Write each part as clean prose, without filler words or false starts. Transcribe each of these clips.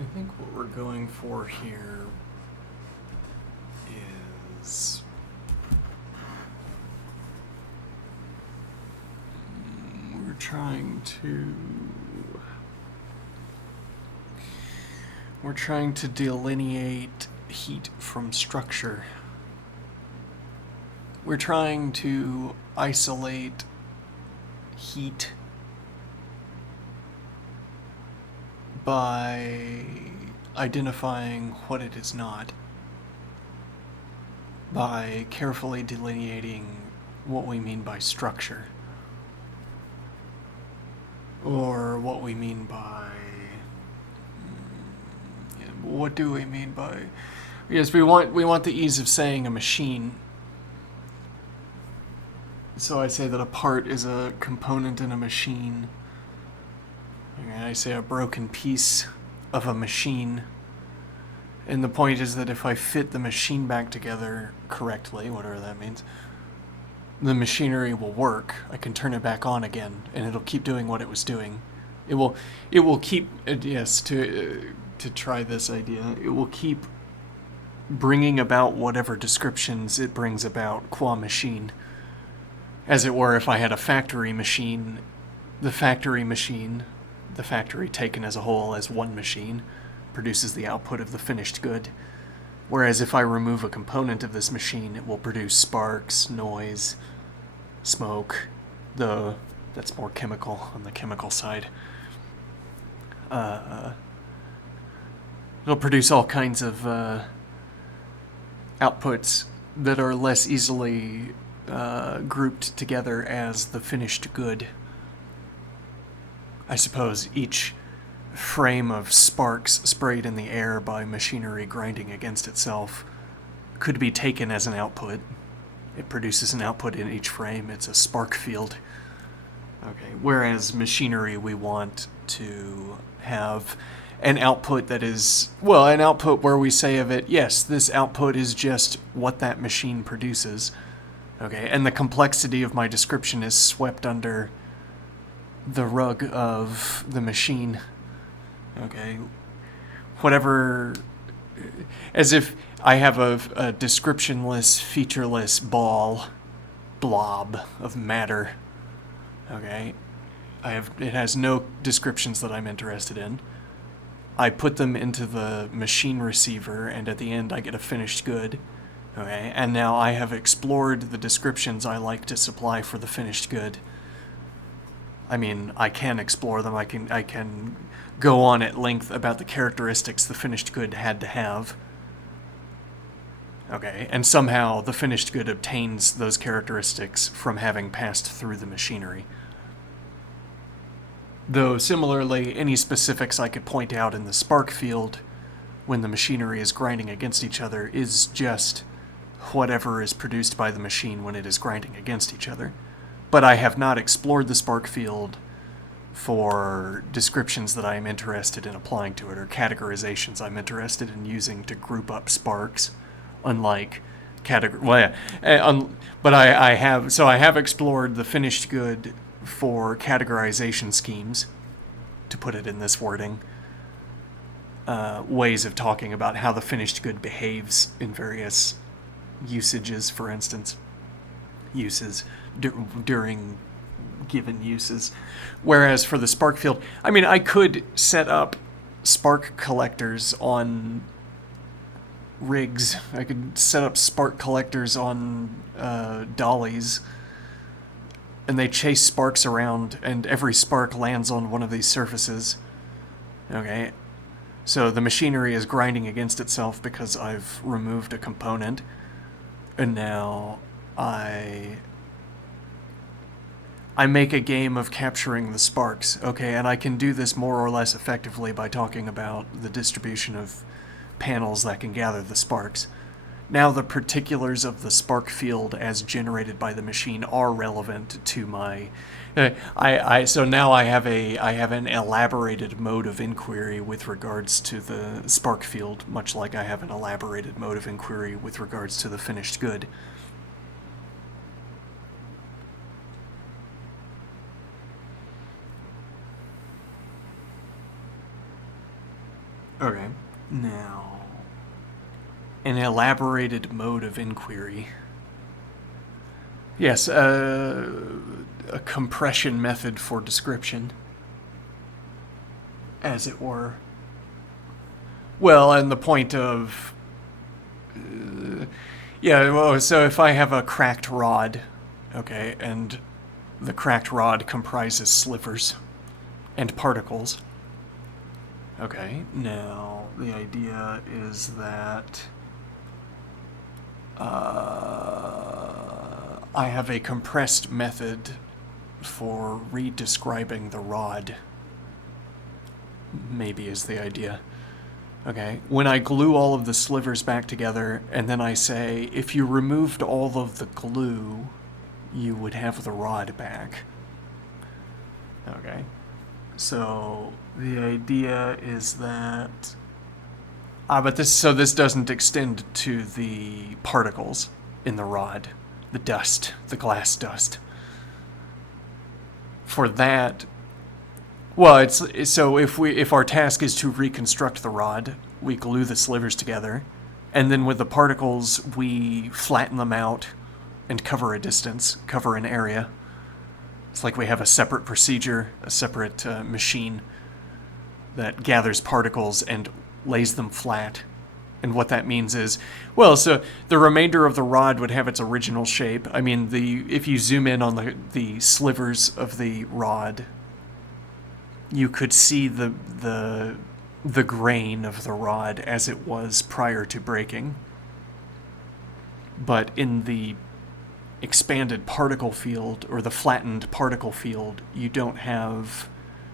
I think what we're going for here is we're trying to delineate heat from structure. We're trying to isolate heat by identifying what it is not, by carefully delineating what we mean by structure, or what we mean by. What do we mean by? Yes, we want the ease of saying a machine. So I say that a part is a component in a machine. And I say a broken piece of a machine. And the point is that if I fit the machine back together correctly, whatever that means, the machinery will work. I can turn it back on again, and it'll keep doing what it was doing. It will keep, yes, to try this idea, it will keep bringing about whatever descriptions it brings about qua machine. As it were, if I had a factory machine, the factory taken as a whole as one machine, produces the output of the finished good. Whereas if I remove a component of this machine, it will produce sparks, noise, smoke, though that's more chemical on the chemical side. It'll produce all kinds of outputs that are less easily grouped together as the finished good. I suppose each frame of sparks sprayed in the air by machinery grinding against itself could be taken as an output. It produces an output in each frame. It's a spark field. Okay. Whereas machinery, we want to have an output that is, well, an output where we say of it, yes, this output is just what that machine produces. Okay. And the complexity of my description is swept under the rug of the machine. Okay. Whatever, as if I have a descriptionless, featureless blob of matter. Okay. It has no descriptions that I'm interested in. I put them into the machine receiver, and at the end I get a finished good. Okay. And now I have explored the descriptions I like to supply for the finished good. I mean, I can explore them. I can go on at length about the characteristics the finished good had to have. Okay, and somehow the finished good obtains those characteristics from having passed through the machinery. Though similarly, any specifics I could point out in the spark field when the machinery is grinding against each other is just whatever is produced by the machine when it is grinding against each other. But I have not explored the spark field for descriptions that I am interested in applying to it, or categorizations I'm interested in using to group up sparks, unlike but I have explored the finished good for categorization schemes, to put it in this wording, ways of talking about how the finished good behaves in various usages, for instance, uses during given uses. Whereas for the spark field, I mean, I could set up spark collectors on rigs. I could set up spark collectors on dollies, and they chase sparks around, and every spark lands on one of these surfaces. Okay, so the machinery is grinding against itself because I've removed a component, and now I make a game of capturing the sparks. Okay, and I can do this more or less effectively by talking about the distribution of panels that can gather the sparks. Now the particulars of the spark field as generated by the machine are relevant to my so now I have an elaborated mode of inquiry with regards to the spark field, much like I have an elaborated mode of inquiry with regards to the finished good. Okay. Now, an elaborated mode of inquiry. Yes, a compression method for description, as it were. Well, and the point of... yeah, well, so if I have a cracked rod, okay, and the cracked rod comprises slivers and particles. Okay, now the idea is that I have a compressed method for re-describing the rod, maybe is the idea. Okay, when I glue all of the slivers back together, and then I say, if you removed all of the glue, you would have the rod back. Okay, so the idea is that... but this doesn't extend to the particles in the rod, the dust, the glass dust. For that... well, it's so if our task is to reconstruct the rod, we glue the slivers together, and then with the particles we flatten them out and cover a distance, cover an area. It's like we have a separate procedure, a separate machine that gathers particles and lays them flat. And what that means is, well, so the remainder of the rod would have its original shape. I mean, if you zoom in on the slivers of the rod, you could see the grain of the rod as it was prior to breaking. But in the expanded particle field, or the flattened particle field, you don't have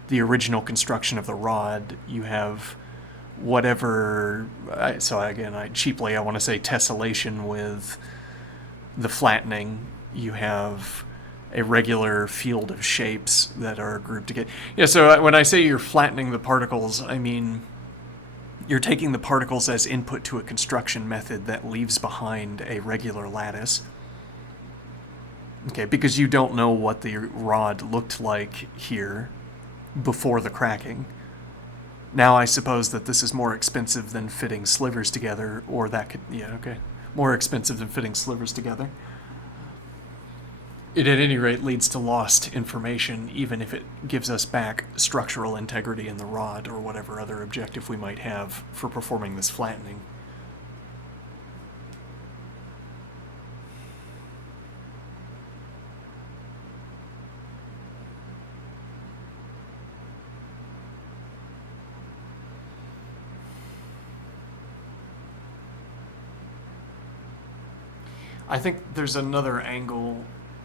the original construction of the rod. You have whatever... so again, I want to say tessellation with the flattening. You have a regular field of shapes that are grouped together. Yeah, so when I say you're flattening the particles, I mean you're taking the particles as input to a construction method that leaves behind a regular lattice. Okay, because you don't know what the rod looked like here before the cracking. Now I suppose that this is more expensive than fitting slivers together, or that could... yeah, okay. More expensive than fitting slivers together. It at any rate leads to lost information, even if it gives us back structural integrity in the rod or whatever other objective we might have for performing this flattening. I think there's another angle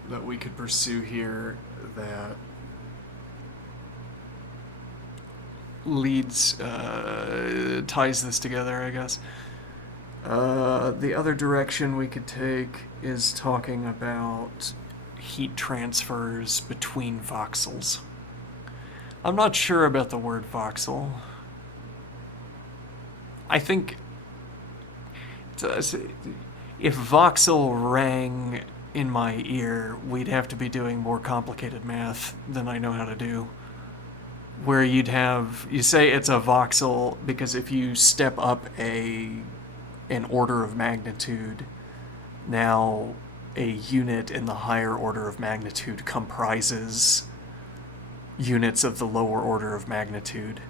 that we could pursue here that ties this together, I guess. The other direction we could take is talking about heat transfers between voxels. I'm not sure about the word voxel. I think... if voxel rang in my ear, we'd have to be doing more complicated math than I know how to do. Where you say it's a voxel because if you step up an order of magnitude, now a unit in the higher order of magnitude comprises units of the lower order of magnitude.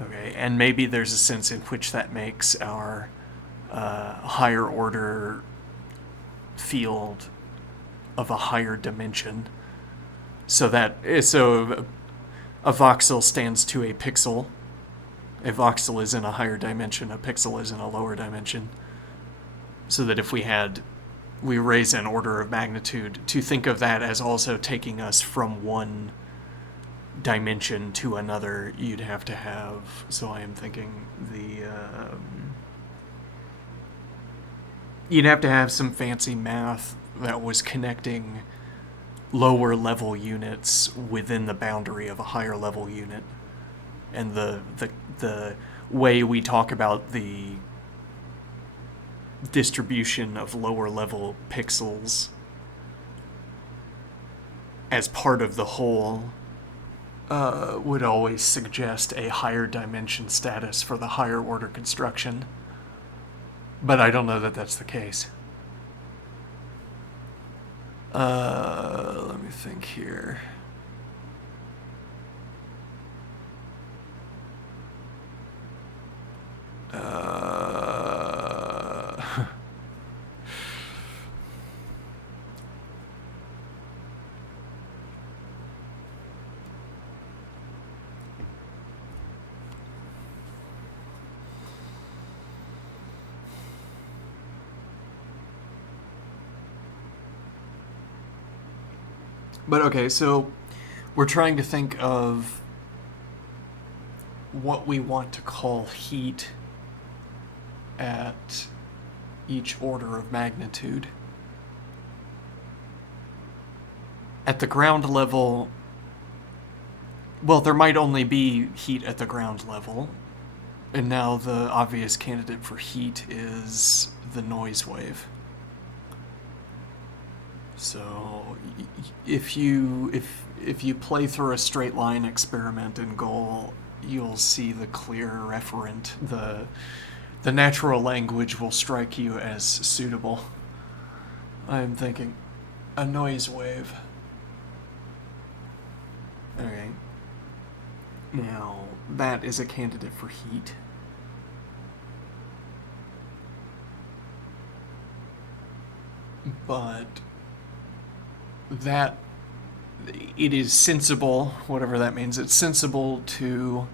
Okay, and maybe there's a sense in which that makes our higher order field of a higher dimension, so a voxel stands to a pixel. A voxel is in a higher dimension, a pixel is in a lower dimension. So that if we raise an order of magnitude, to think of that as also taking us from one dimension to another, you'd have to have... so I am thinking you'd have to have some fancy math that was connecting lower level units within the boundary of a higher level unit. And the way we talk about the distribution of lower level pixels as part of the whole would always suggest a higher dimension status for the higher order construction. But I don't know that that's the case. Let me think here. But okay, so we're trying to think of what we want to call heat at each order of magnitude. At the ground level, well, there might only be heat at the ground level, and now the obvious candidate for heat is the noise wave. So if you play through a straight line experiment in Goal, you'll see the clear referent. The natural language will strike you as suitable. I'm thinking a noise wave. Okay. Now, that is a candidate for heat. But that it is sensible, whatever that means, it's sensible to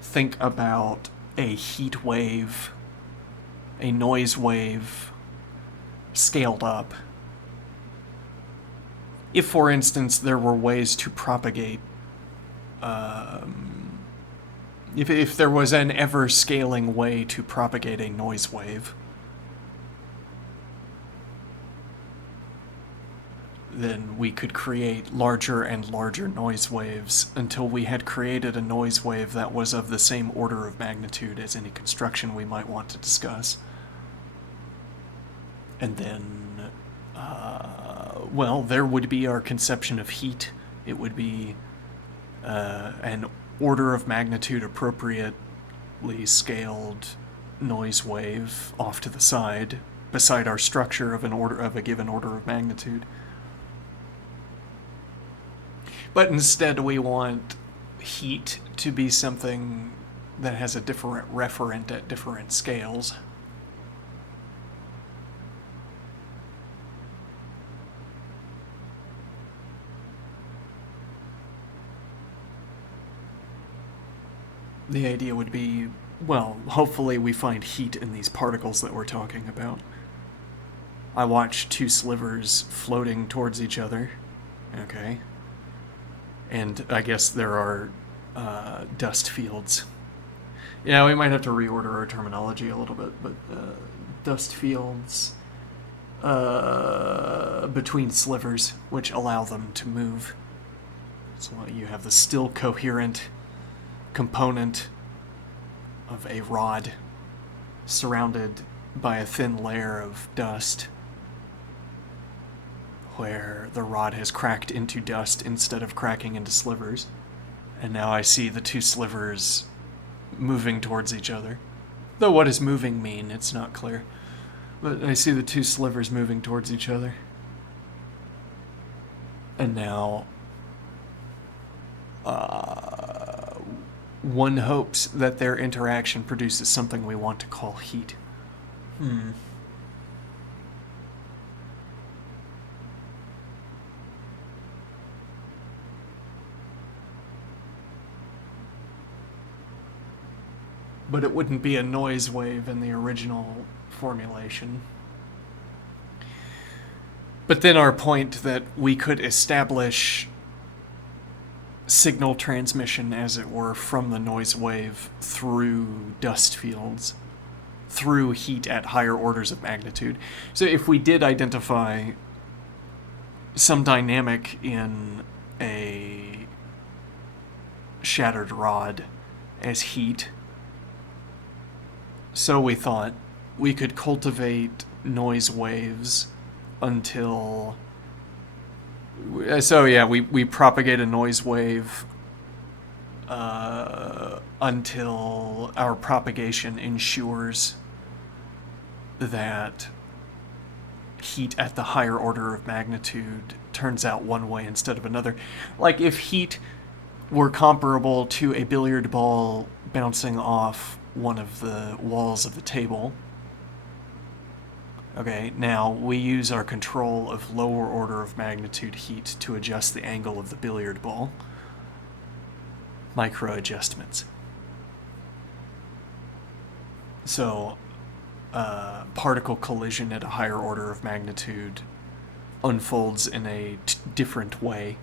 think about a heat wave, a noise wave, scaled up. If, for instance, there were ways to propagate, if there was an ever-scaling way to propagate a noise wave, then we could create larger and larger noise waves until we had created a noise wave that was of the same order of magnitude as any construction we might want to discuss. And then, well, there would be our conception of heat. It would be an order of magnitude appropriately scaled noise wave off to the side, beside our structure of a given order of magnitude. But instead we want heat to be something that has a different referent at different scales. The idea would be, well, hopefully we find heat in these particles that we're talking about. I watch two slivers floating towards each other. Okay. And I guess there are dust fields. Yeah, we might have to reorder our terminology a little bit, but dust fields between slivers, which allow them to move. So you have the still coherent component of a rod surrounded by a thin layer of dust, where the rod has cracked into dust instead of cracking into slivers. And now I see the two slivers moving towards each other. Though what does moving mean? It's not clear. But I see the two slivers moving towards each other. And now one hopes that their interaction produces something we want to call heat. But it wouldn't be a noise wave in the original formulation. But then our point that we could establish signal transmission, as it were, from the noise wave through dust fields, through heat at higher orders of magnitude. So if we did identify some dynamic in a shattered rod as heat, so we thought we could cultivate noise waves until... So yeah, we propagate a noise wave until our propagation ensures that heat at the higher order of magnitude turns out one way instead of another. Like if heat were comparable to a billiard ball bouncing off one of the walls of the table. Okay, now we use our control of lower order of magnitude heat to adjust the angle of the billiard ball. Micro adjustments. So, particle collision at a higher order of magnitude unfolds in a different way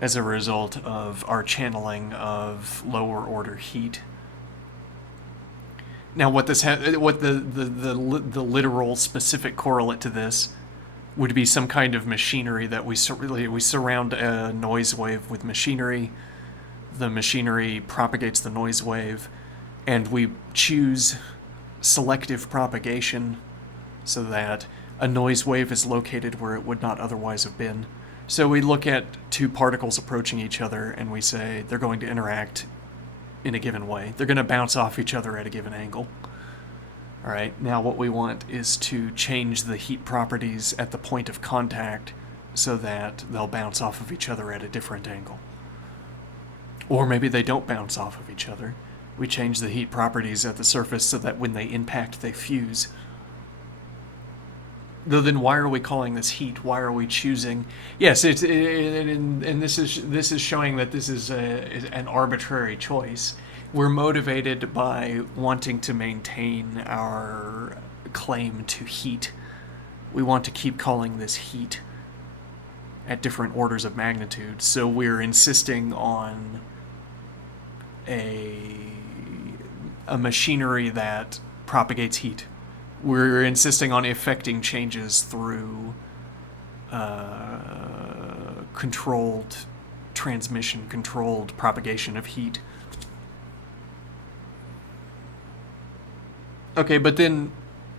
as a result of our channeling of lower order heat. Now, what the literal specific correlate to this would be some kind of machinery that we surround a noise wave with machinery. The machinery propagates the noise wave, and we choose selective propagation so that a noise wave is located where it would not otherwise have been. So we look at two particles approaching each other and we say they're going to interact in a given way. They're going to bounce off each other at a given angle. All right, now what we want is to change the heat properties at the point of contact so that they'll bounce off of each other at a different angle. Or maybe they don't bounce off of each other. We change the heat properties at the surface so that when they impact, they fuse. Though then, why are we calling this heat? Why are we choosing? Yes, and this is showing that this is an arbitrary choice. We're motivated by wanting to maintain our claim to heat. We want to keep calling this heat at different orders of magnitude. So we're insisting on a machinery that propagates heat. We're insisting on effecting changes through controlled transmission, controlled propagation of heat. Okay, but then,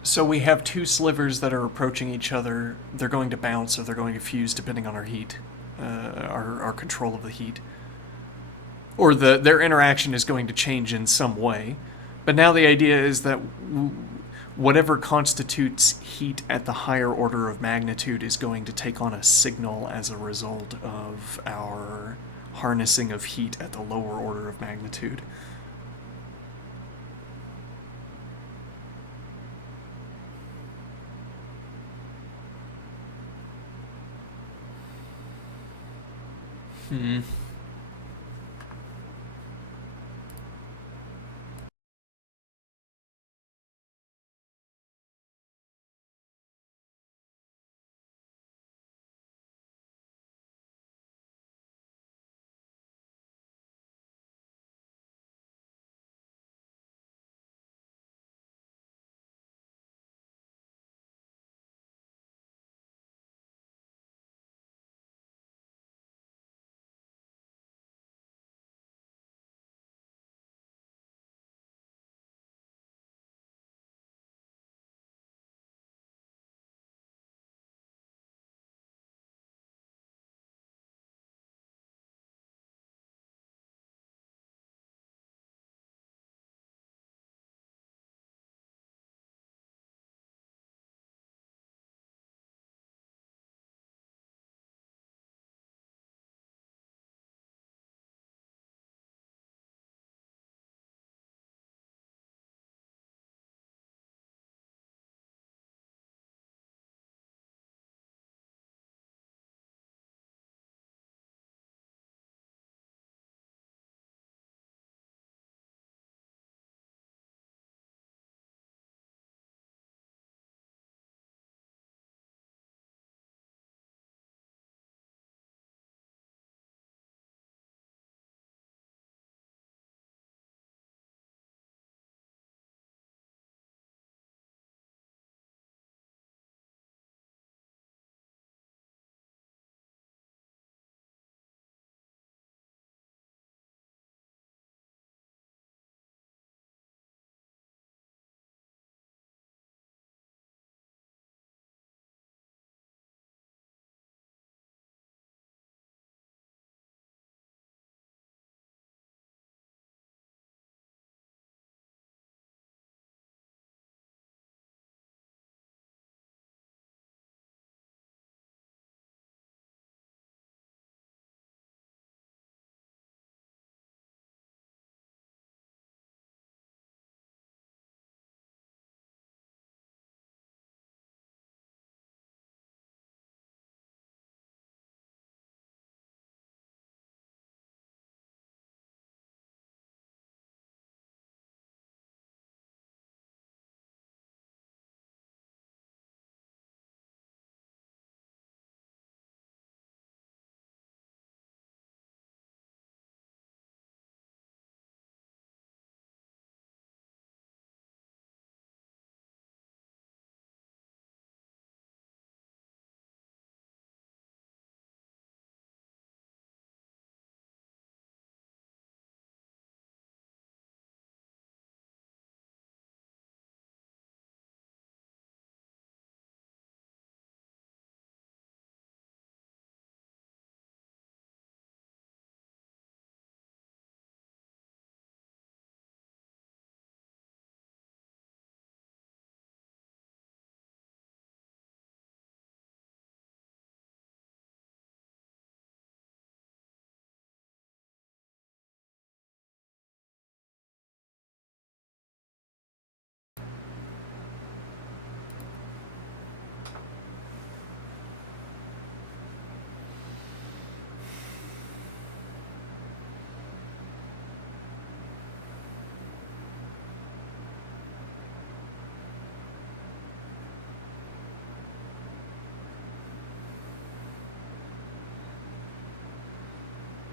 so we have two slivers that are approaching each other. They're going to bounce or they're going to fuse depending on our heat, our control of the heat. Or their interaction is going to change in some way. But now the idea is that whatever constitutes heat at the higher order of magnitude is going to take on a signal as a result of our harnessing of heat at the lower order of magnitude.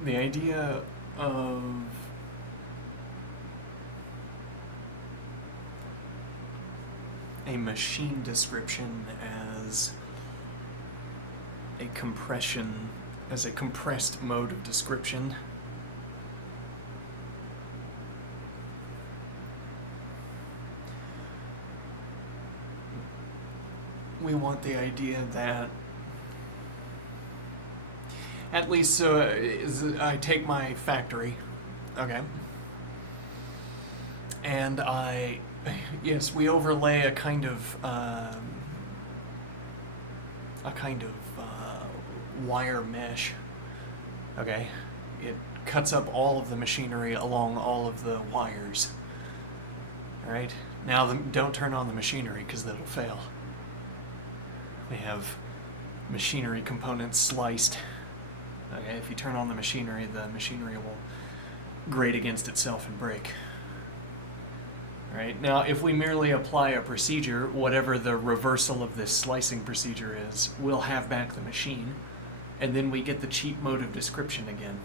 The idea of a machine description as a compression, as a compressed mode of description. We want the idea that, at least, so I take my factory, okay, and yes, we overlay a kind of wire mesh, okay. It cuts up all of the machinery along all of the wires. All right. Now, don't turn on the machinery because that'll fail. We have machinery components sliced. Okay, if you turn on the machinery will grate against itself and break. All right, now if we merely apply a procedure, whatever the reversal of this slicing procedure is, we'll have back the machine, and then we get the cheap mode of description again.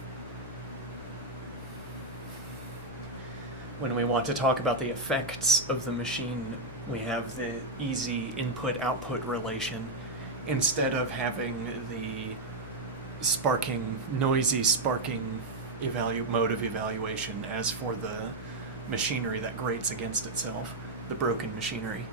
When we want to talk about the effects of the machine, we have the easy input-output relation instead of having the noisy sparking mode of evaluation as for the machinery that grates against itself, the broken machinery.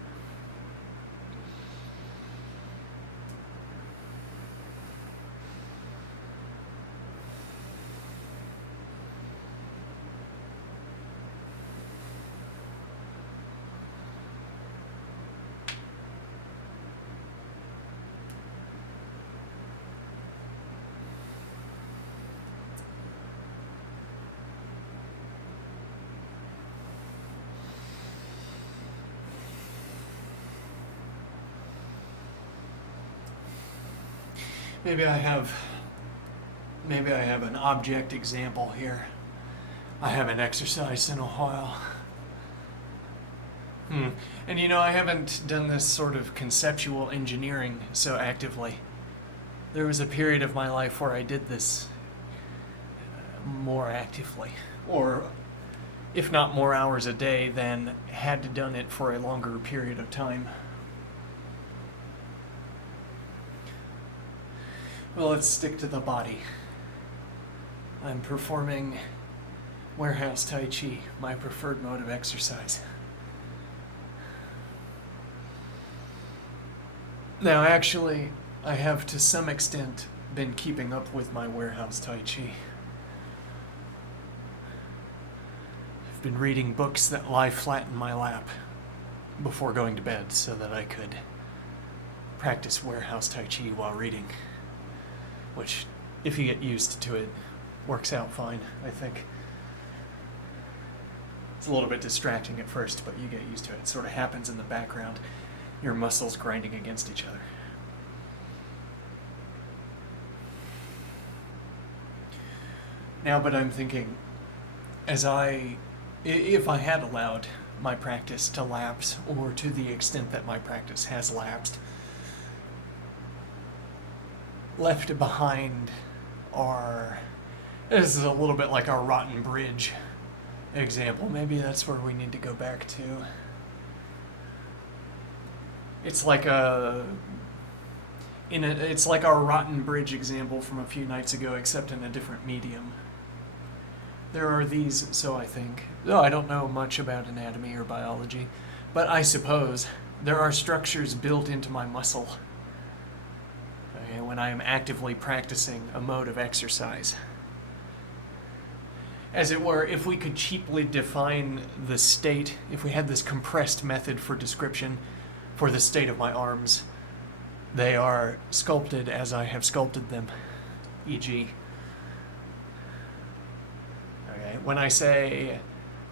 Maybe I have an object example here. I haven't exercised in a while. And I haven't done this sort of conceptual engineering so actively. There was a period of my life where I did this more actively, or if not more hours a day, then had done it for a longer period of time. Well, let's stick to the body. I'm performing warehouse Tai Chi, my preferred mode of exercise. Now, actually, I have to some extent been keeping up with my warehouse Tai Chi. I've been reading books that lie flat in my lap before going to bed so that I could practice warehouse Tai Chi while reading. Which, if you get used to it, works out fine, I think. It's a little bit distracting at first, but you get used to it. It sort of happens in the background, your muscles grinding against each other. Now, but I'm thinking, if I had allowed my practice to lapse, or to the extent that my practice has lapsed, left behind this is a little bit like our rotten bridge example. Maybe that's where we need to go back to. It's like it's like our rotten bridge example from a few nights ago, except in a different medium. There are these, so I think, though I don't know much about anatomy or biology, but I suppose there are structures built into my muscle when I am actively practicing a mode of exercise. As it were, if we could cheaply define the state, if we had this compressed method for description for the state of my arms, they are sculpted as I have sculpted them, e.g. Okay, when I say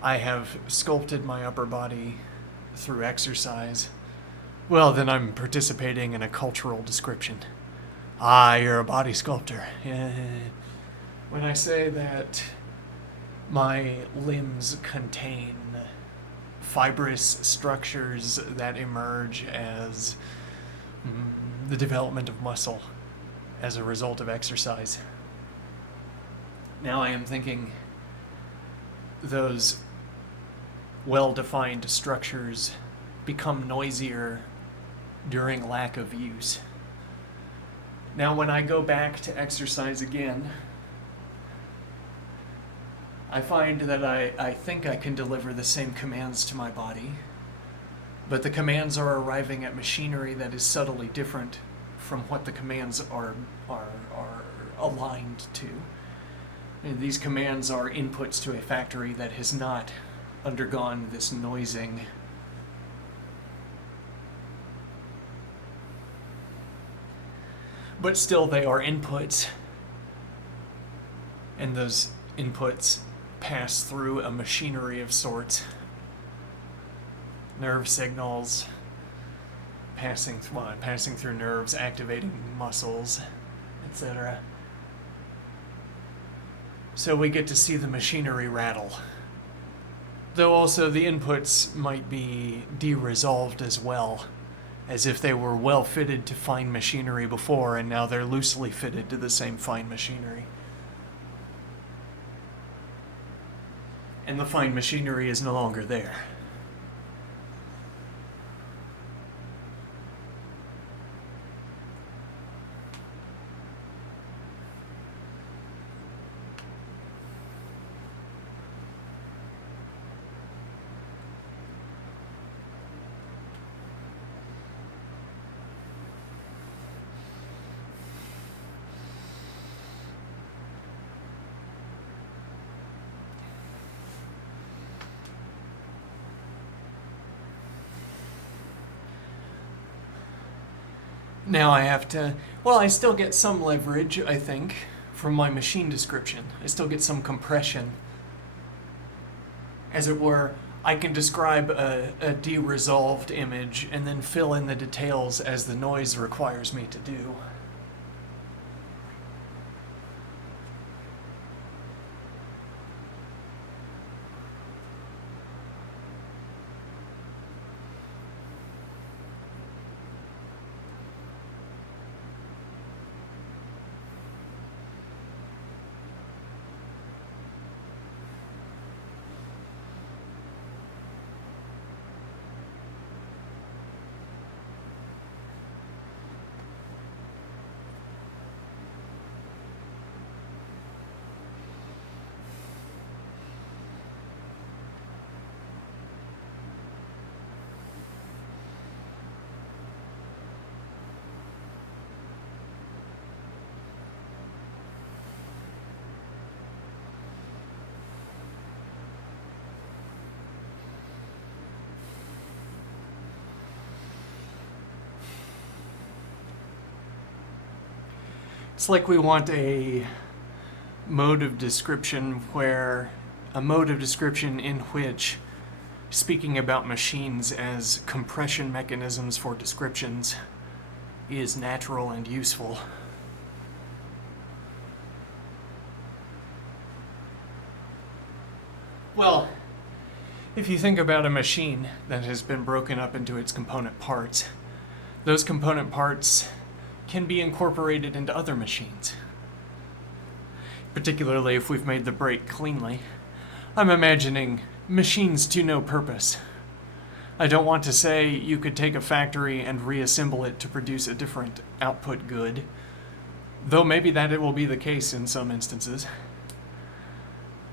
I have sculpted my upper body through exercise, well, then I'm participating in a cultural description. You're a body sculptor. When I say that my limbs contain fibrous structures that emerge as the development of muscle as a result of exercise. Now I am thinking those well-defined structures become noisier during lack of use. Now when I go back to exercise again, I find that I think I can deliver the same commands to my body, but the commands are arriving at machinery that is subtly different from what the commands are aligned to. And these commands are inputs to a factory that has not undergone this noising. But still they are inputs, and those inputs pass through a machinery of sorts. Nerve signals passing through nerves, activating muscles, etc. So we get to see the machinery rattle. Though also the inputs might be de-resolved as well, as if they were well fitted to fine machinery before and now they're loosely fitted to the same fine machinery. And the fine machinery is no longer there. Now I still get some leverage, I think, from my machine description. I still get some compression. As it were, I can describe a de-resolved image and then fill in the details as the noise requires me to do. It's like we want a mode of description in which speaking about machines as compression mechanisms for descriptions is natural and useful. Well, if you think about a machine that has been broken up into its component parts, those component parts can be incorporated into other machines. Particularly if we've made the brake cleanly. I'm imagining machines to no purpose. I don't want to say you could take a factory and reassemble it to produce a different output good, though maybe that it will be the case in some instances.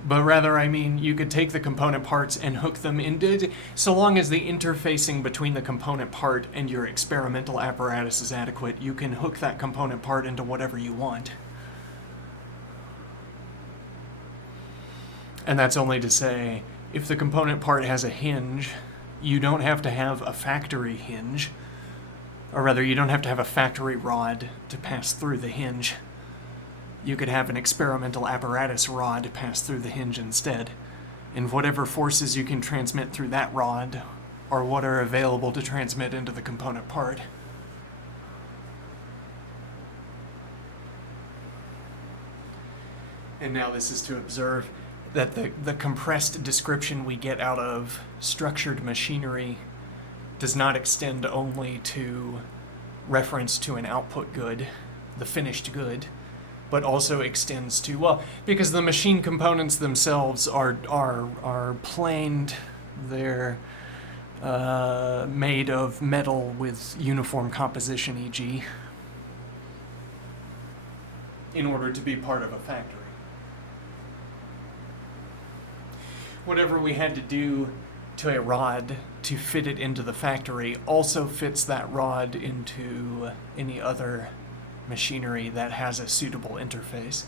But rather, I mean, you could take the component parts and hook them into, so long as the interfacing between the component part and your experimental apparatus is adequate, you can hook that component part into whatever you want. And that's only to say, if the component part has a hinge, you don't have to have a factory hinge, or rather, you don't have to have a factory rod to pass through the hinge. You could have an experimental apparatus rod pass through the hinge instead, and whatever forces you can transmit through that rod are what are available to transmit into the component part. And now this is to observe that the compressed description we get out of structured machinery does not extend only to reference to an output good, the finished good, but also extends to, well, because the machine components themselves are planed. They're made of metal with uniform composition, e.g., in order to be part of a factory. Whatever we had to do to a rod to fit it into the factory also fits that rod into any other machinery that has a suitable interface.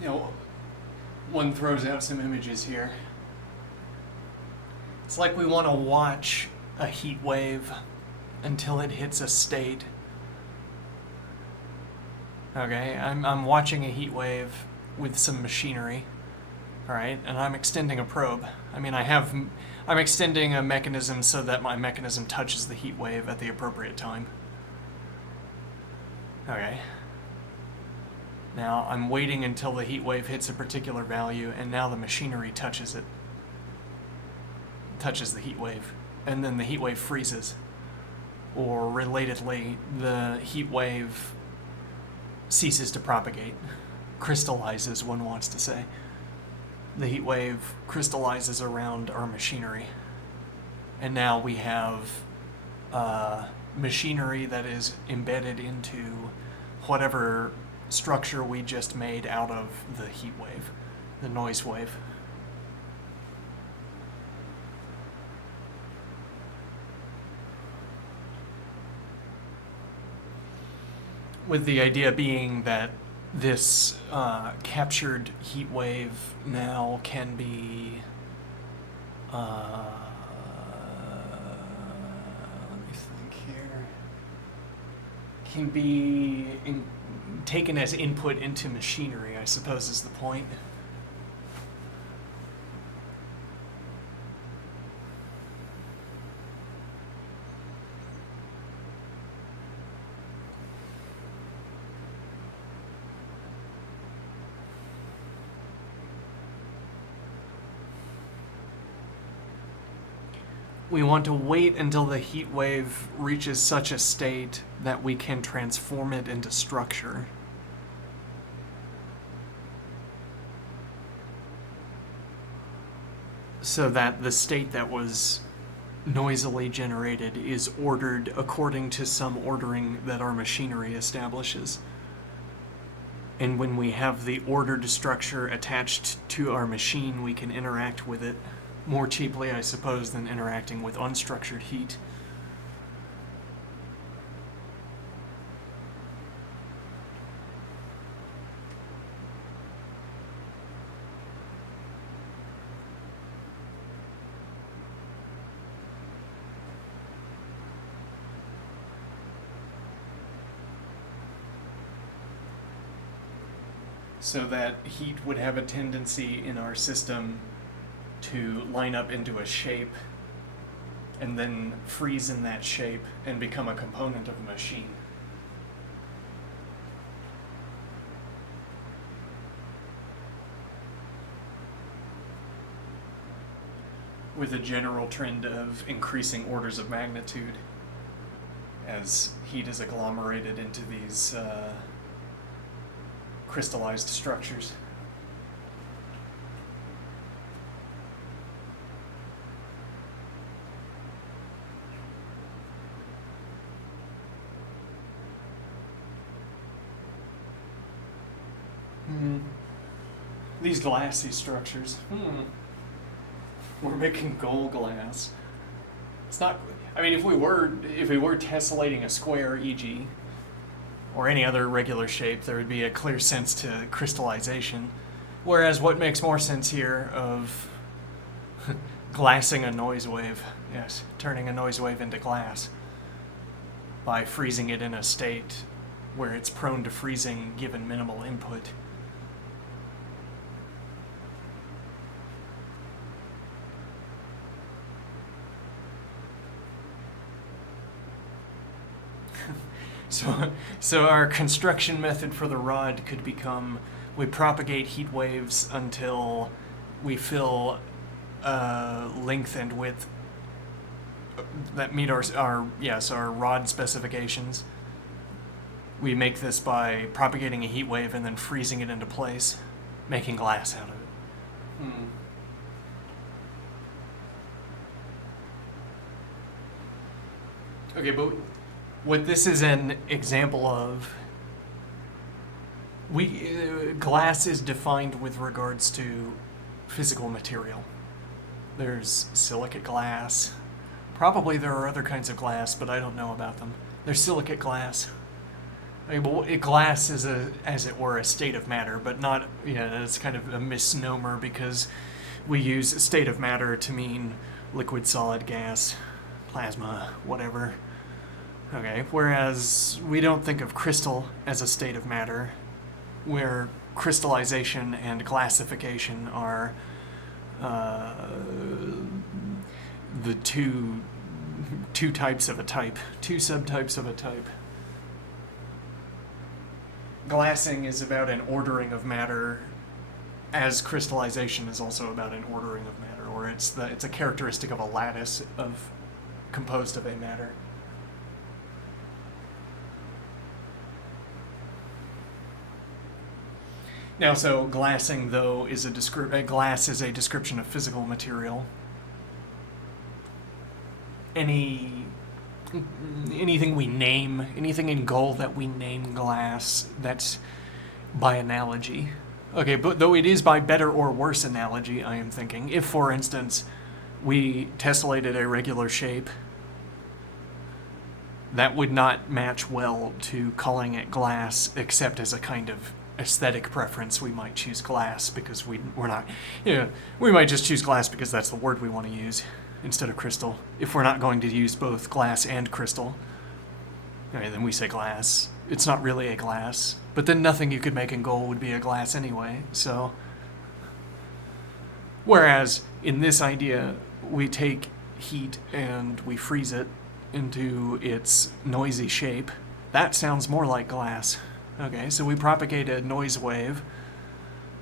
You know, one throws out some images here. It's like we want to watch a heat wave until it hits a state. Okay, I'm watching a heat wave with some machinery, all right, and I'm extending a probe. I mean, I'm extending a mechanism so that my mechanism touches the heat wave at the appropriate time. Okay. Now I'm waiting until the heat wave hits a particular value, and now the machinery touches it. Touches the heat wave, and then the heat wave freezes. Or relatedly, the heat wave ceases to propagate. Crystallizes, one wants to say. The heat wave crystallizes around our machinery. And now we have machinery that is embedded into whatever structure we just made out of the heat wave, the noise wave. With the idea being that this captured heat wave now can be let me think here, can be taken as input into machinery, I suppose is the point. We want to wait until the heat wave reaches such a state that we can transform it into structure. So that the state that was noisily generated is ordered according to some ordering that our machinery establishes. And when we have the ordered structure attached to our machine, we can interact with it more cheaply, I suppose, than interacting with unstructured heat. so that heat would have a tendency in our system to line up into a shape and then freeze in that shape and become a component of a machine. With a general trend of increasing orders of magnitude as heat is agglomerated into these crystallized structures. These glassy structures. We're making gold glass. It's not. I mean, if we were tessellating a square, e.g., or any other regular shape, there would be a clear sense to crystallization. Whereas what makes more sense here of glassing a noise wave, yes, turning a noise wave into glass by freezing it in a state where it's prone to freezing given minimal input. So our construction method for the rod could become, we propagate heat waves until we fill length and width that meet our rod specifications. We make this by propagating a heat wave and then freezing it into place, making glass out of it. Okay, but what this is an example of, glass is defined with regards to physical material. There's silicate glass. Probably there are other kinds of glass, but I don't know about them. There's silicate glass. I mean, glass is as it were, a state of matter, but not, it's kind of a misnomer because we use state of matter to mean liquid, solid, gas, plasma, whatever. Okay, whereas we don't think of crystal as a state of matter, where crystallization and glassification are the two types of a type, two subtypes of a type. Glassing is about an ordering of matter, as crystallization is also about an ordering of matter, or it's a characteristic of a lattice composed of a matter. Now, so glassing, though, is glass is a description of physical material. Anything we name, anything in gold that we name glass, that's by analogy. Okay, but though it is by better or worse analogy, I am thinking. If, for instance, we tessellated a regular shape, that would not match well to calling it glass, except as a kind of aesthetic preference. We might choose glass because we're not, we might just choose glass because that's the word we want to use instead of crystal. If we're not going to use both glass and crystal, okay, then we say glass. It's not really a glass, but then nothing you could make in gold would be a glass anyway, so. Whereas in this idea, we take heat and we freeze it into its noisy shape. That sounds more like glass. Okay, so we propagate a noise wave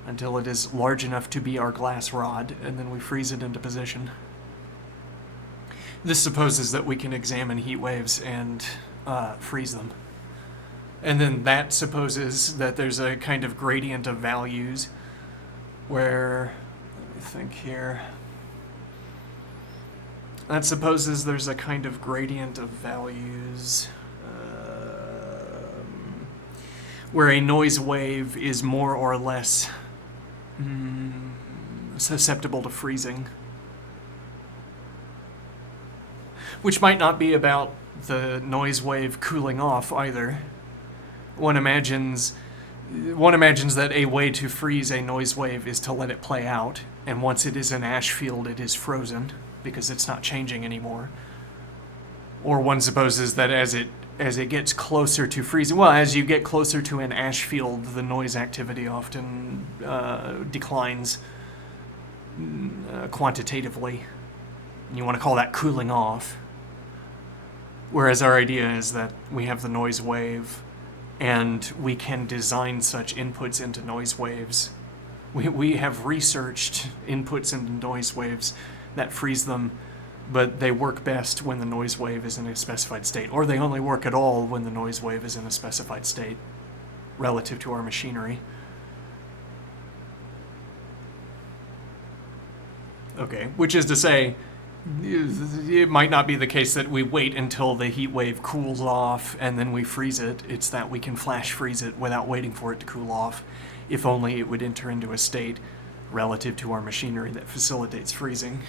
until it is large enough to be our glass rod, and then we freeze it into position. This supposes that we can examine heat waves and freeze them. And then that supposes that there's a kind of gradient of values where, let me think here, that supposes there's a kind of gradient of values where a noise wave is more or less susceptible to freezing. Which might not be about the noise wave cooling off either. One imagines that a way to freeze a noise wave is to let it play out, and once it is an ash field, it is frozen because it's not changing anymore. Or one supposes that as it as it gets closer to freezing, well, as you get closer to an ash field, the noise activity often declines quantitatively. You want to call that cooling off. Whereas our idea is that we have the noise wave and we can design such inputs into noise waves. We have researched inputs into noise waves that freeze them, but they work best when the noise wave is in a specified state, or they only work at all when the noise wave is in a specified state relative to our machinery. Okay, which is to say, it might not be the case that we wait until the heat wave cools off and then we freeze it. It's that we can flash freeze it without waiting for it to cool off, if only it would enter into a state relative to our machinery that facilitates freezing.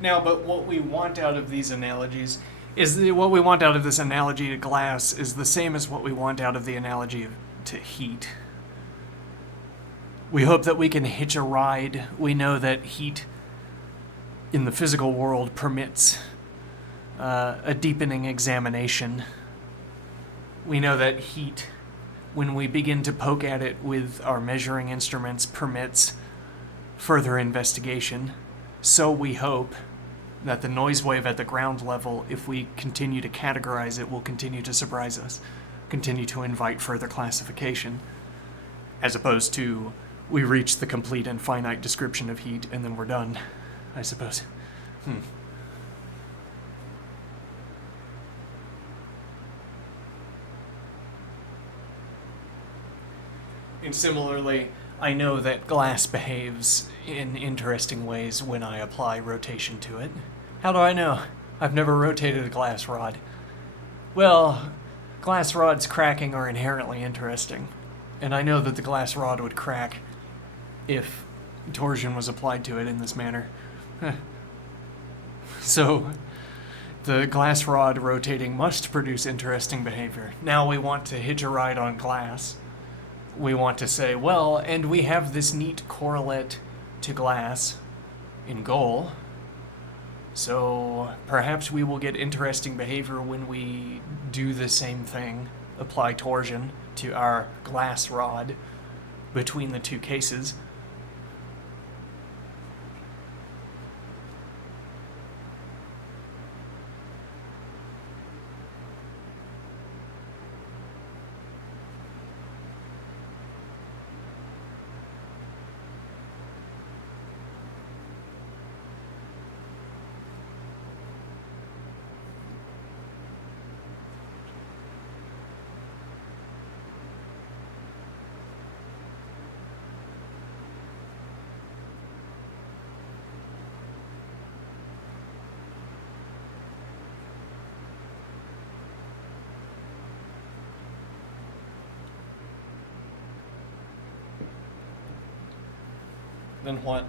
Now, but what we want out of these analogies what we want out of this analogy to glass is the same as what we want out of the analogy to heat. We hope that we can hitch a ride. We know that heat in the physical world permits a deepening examination. We know that heat, when we begin to poke at it with our measuring instruments, permits further investigation. So we hope that the noise wave at the ground level, if we continue to categorize it, will continue to surprise us, continue to invite further classification, as opposed to we reach the complete and finite description of heat and then we're done, I suppose. And similarly, I know that glass behaves in interesting ways when I apply rotation to it. How do I know? I've never rotated a glass rod. Well, glass rods cracking are inherently interesting, and I know that the glass rod would crack if torsion was applied to it in this manner. So, the glass rod rotating must produce interesting behavior. Now we want to hitch a ride on glass. We want to say, well, and we have this neat correlate to glass in goal, so perhaps we will get interesting behavior when we do the same thing, apply torsion to our glass rod between the two cases. Then what?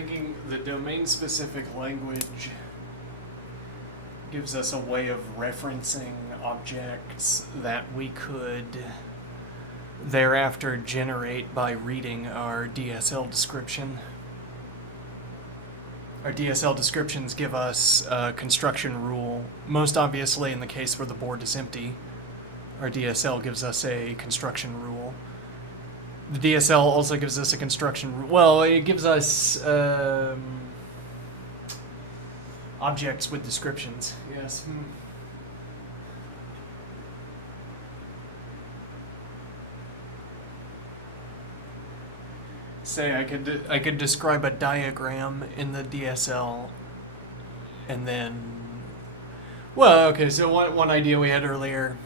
thinking the domain-specific language gives us a way of referencing objects that we could thereafter generate by reading our DSL description. Our DSL descriptions give us a construction rule. Most obviously in the case where the board is empty, our DSL gives us a construction rule. The DSL also gives us a construction rule. Well, it gives us objects with descriptions. Yes. Say I could describe a diagram in the DSL, and then, well, okay. So one idea we had earlier.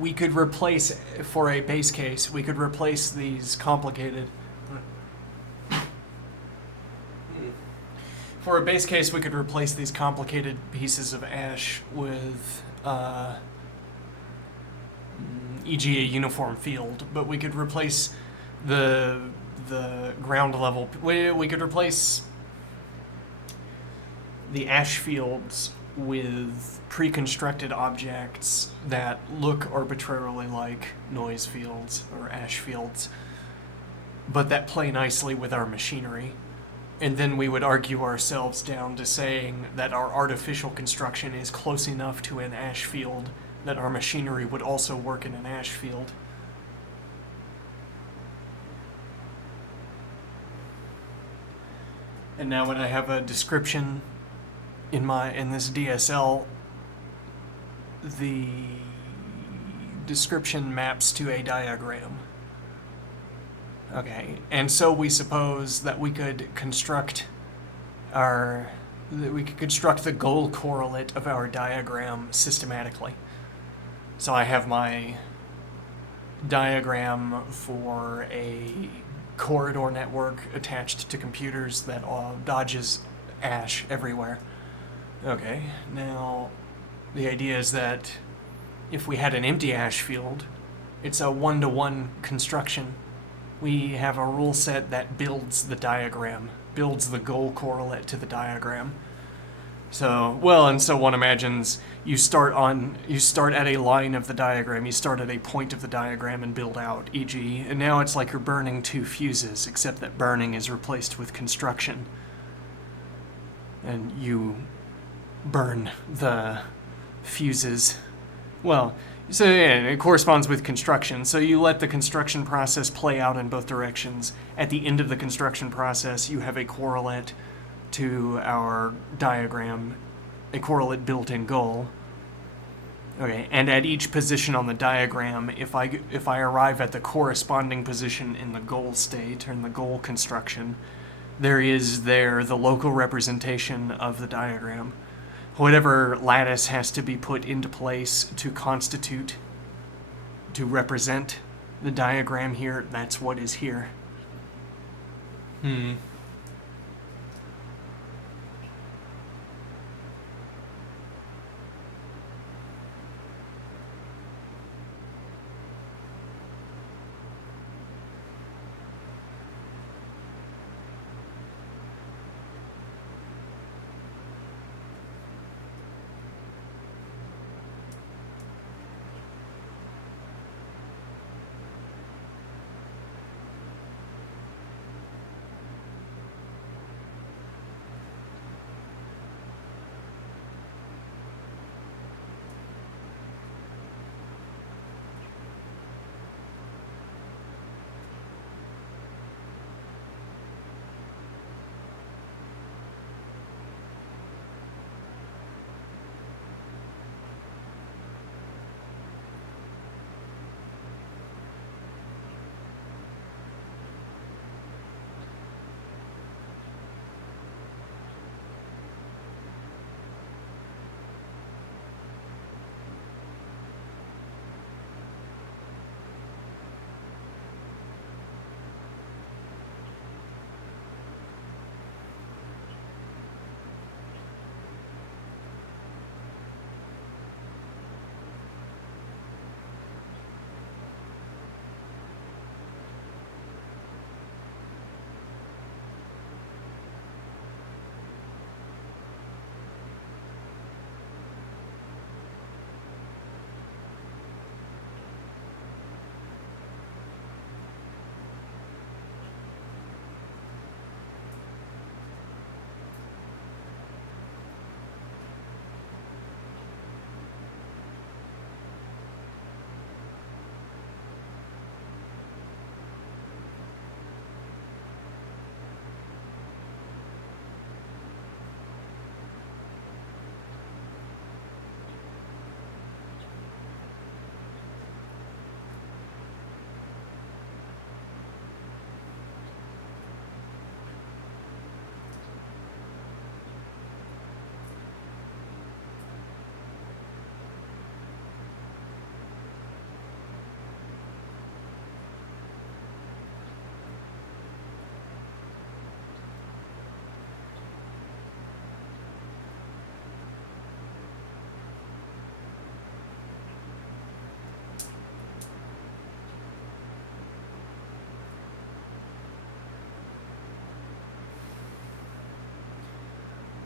We could replace, for a base case, we could replace these complicated. For a base case, we could replace these complicated pieces of ash with, e.g. a uniform field, but we could replace the ground level. We could replace the ash fields with pre-constructed objects that look arbitrarily like noise fields or ash fields, but that play nicely with our machinery. And then we would argue ourselves down to saying that our artificial construction is close enough to an ash field that our machinery would also work in an ash field. And now when I have a description in this DSL, the description maps to a diagram. Okay, and so we suppose that we could construct the goal correlate of our diagram systematically. So I have my diagram for a corridor network attached to computers that dodges ash everywhere. Okay, now the idea is that if we had an empty ash field, it's a one-to-one construction. We have a rule set that builds the diagram, builds the goal correlate to the diagram. So one imagines you start at a line of the diagram, you start at a point of the diagram and build out, e.g., and now it's like you're burning two fuses, except that burning is replaced with construction. And you burn the fuses. Well, so yeah, it corresponds with construction. So you let the construction process play out in both directions. At the end of the construction process, you have a correlate to our diagram, a correlate built-in goal. Okay, and at each position on the diagram, if I arrive at the corresponding position in the goal state or in the goal construction, there is the local representation of the diagram. Whatever lattice has to be put into place to represent the diagram here, that's what is here.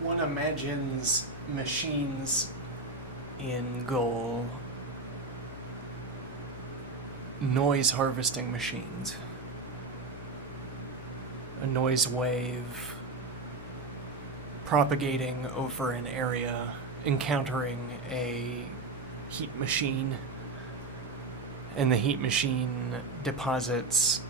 one imagines machines in Goal noise harvesting machines. A noise wave propagating over an area, encountering a heat machine, and the heat machine deposits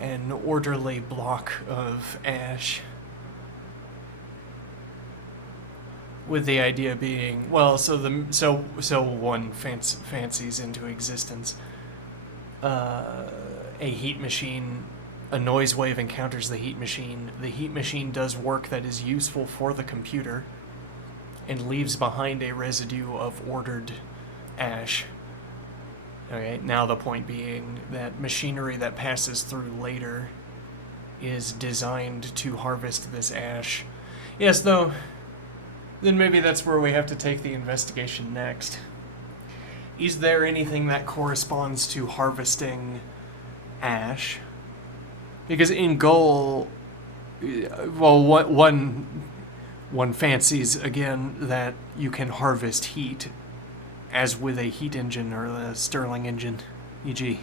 an orderly block of ash, with the idea being, well, so one fancies into existence a heat machine. A noise wave encounters the heat machine does work that is useful for the computer and leaves behind a residue of ordered ash. Okay, now the point being that machinery that passes through later is designed to harvest this ash. Yes, though, then maybe that's where we have to take the investigation next. Is there anything that corresponds to harvesting ash? Because in Goal, well, one fancies, again, that you can harvest heat, as with a heat engine or the Stirling engine, e.g.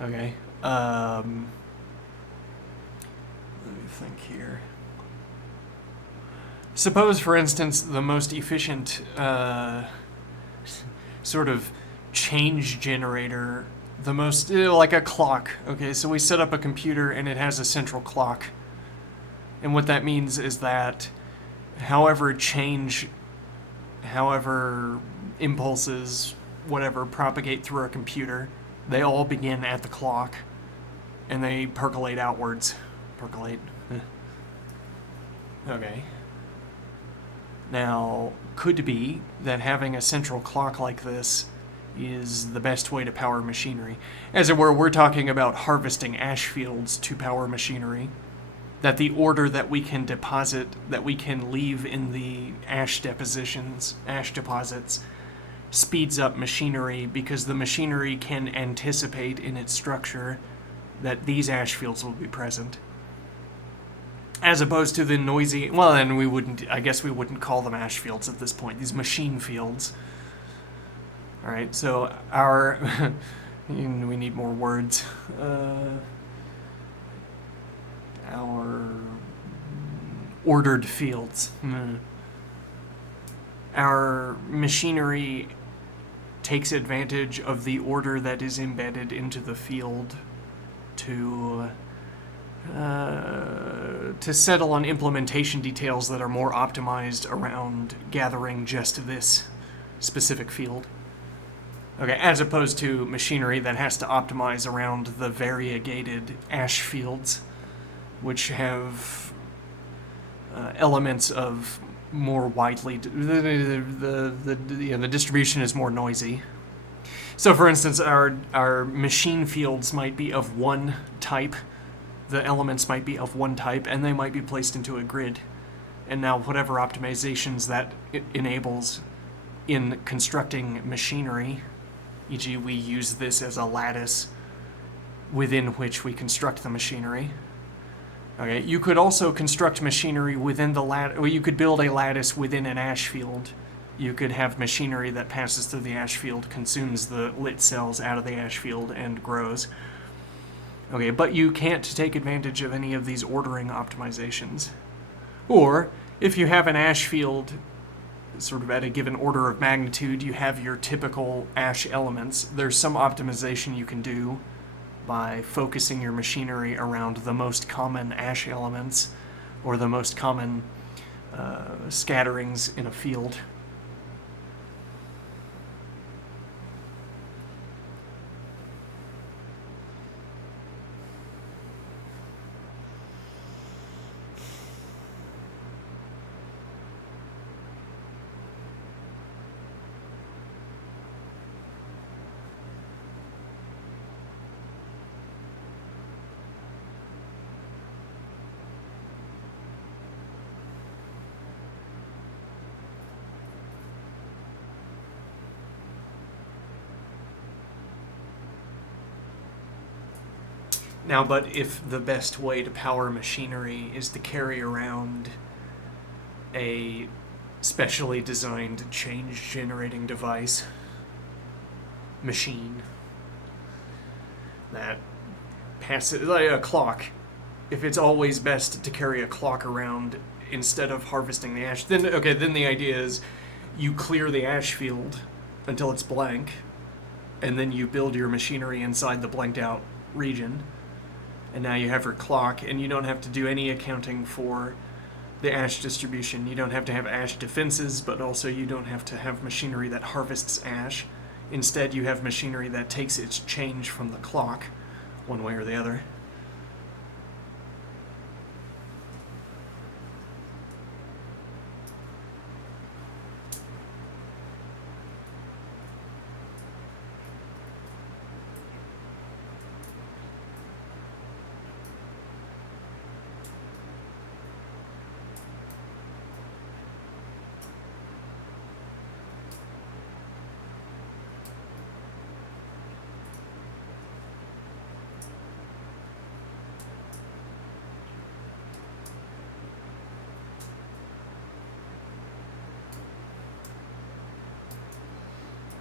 Okay. Let me think here. Suppose, for instance, the most efficient sort of change generator, the most, like a clock. Okay, so we set up a computer and it has a central clock. And what that means is that however impulses, whatever, propagate through our computer, they all begin at the clock and they percolate outwards. Percolate. Okay. Now, could be that having a central clock like this is the best way to power machinery. As it were, we're talking about harvesting ash fields to power machinery. That the order that we can deposit, that we can leave in the ash deposits, speeds up machinery because the machinery can anticipate in its structure that these ash fields will be present. As opposed to the noisy, well, and I guess we wouldn't call them ash fields at this point, these machine fields. Alright, so we need more words. Our ordered fields. Our machinery takes advantage of the order that is embedded into the field to settle on implementation details that are more optimized around gathering just this specific field. Okay, as opposed to machinery that has to optimize around the variegated ash fields, which have elements of more widely, the distribution is more noisy. So, for instance, our machine fields might be of one type. The elements might be of one type, and they might be placed into a grid. And now whatever optimizations that it enables in constructing machinery, e.g. we use this as a lattice within which we construct the machinery. Okay, you could also construct machinery within the lattice, or you could build a lattice within an ash field. You could have machinery that passes through the ash field, consumes the lit cells out of the ash field, and grows. Okay, but you can't take advantage of any of these ordering optimizations. Or, if you have an ash field sort of at a given order of magnitude, you have your typical ash elements. There's some optimization you can do by focusing your machinery around the most common ash elements or the most common scatterings in a field. Now, but if the best way to power machinery is to carry around a specially designed change generating device, machine, that passes, like a clock, if it's always best to carry a clock around instead of harvesting the ash, then okay, then the idea is you clear the ash field until it's blank, and then you build your machinery inside the blanked out region, and now you have your clock, and you don't have to do any accounting for the ash distribution. You don't have to have ash defenses, but also you don't have to have machinery that harvests ash. Instead, you have machinery that takes its change from the clock, one way or the other.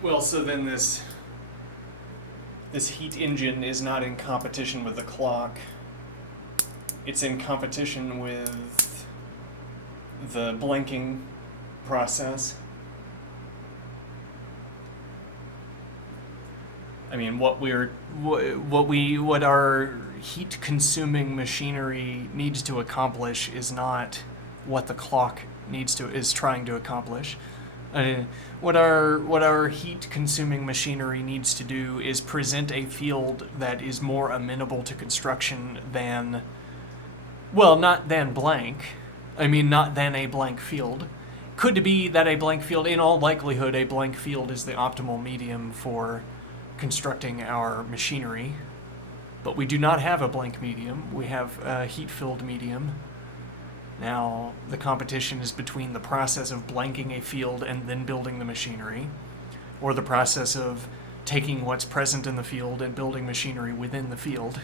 Well, so then this heat engine is not in competition with the clock. It's in competition with the blanking process. I mean, what our heat consuming machinery needs to accomplish is not what the clock is trying to accomplish. What our heat consuming machinery needs to do is present a field that is more amenable to construction than, well, not than blank. I mean, not than a blank field. Could be that a blank field, in all likelihood, a blank field is the optimal medium for constructing our machinery. But we do not have a blank medium. We have a heat-filled medium. Now, the competition is between the process of blanking a field and then building the machinery, or the process of taking what's present in the field and building machinery within the field.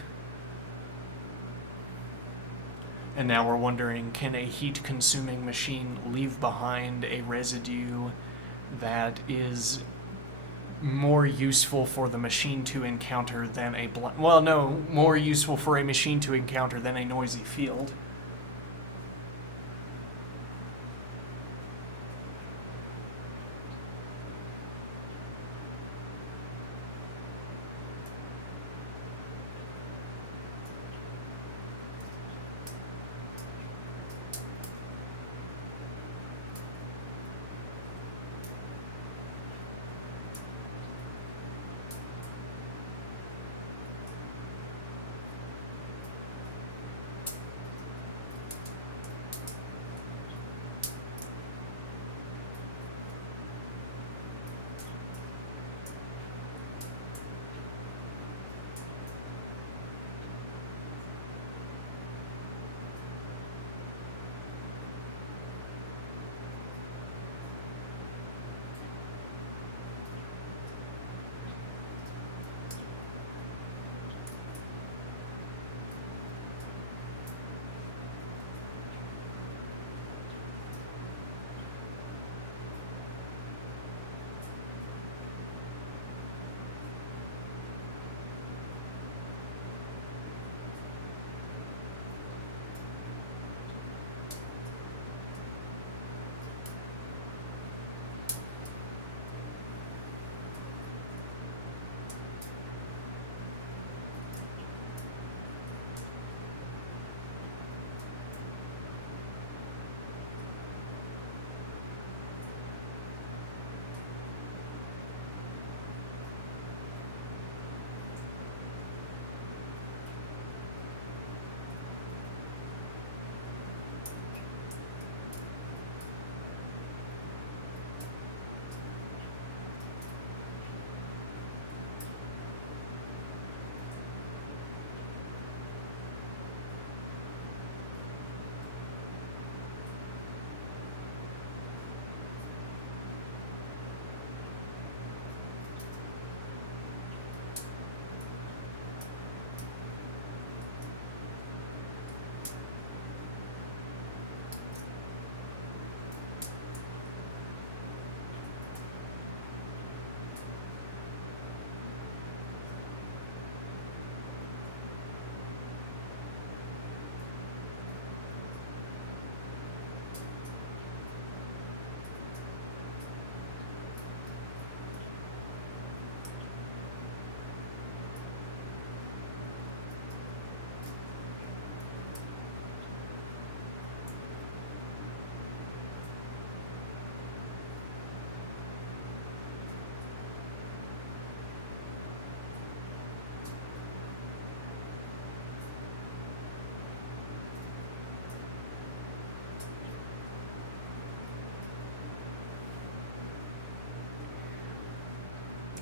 And now we're wondering, can a heat-consuming machine leave behind a residue that is more useful for the machine to encounter than more useful for a machine to encounter than a noisy field?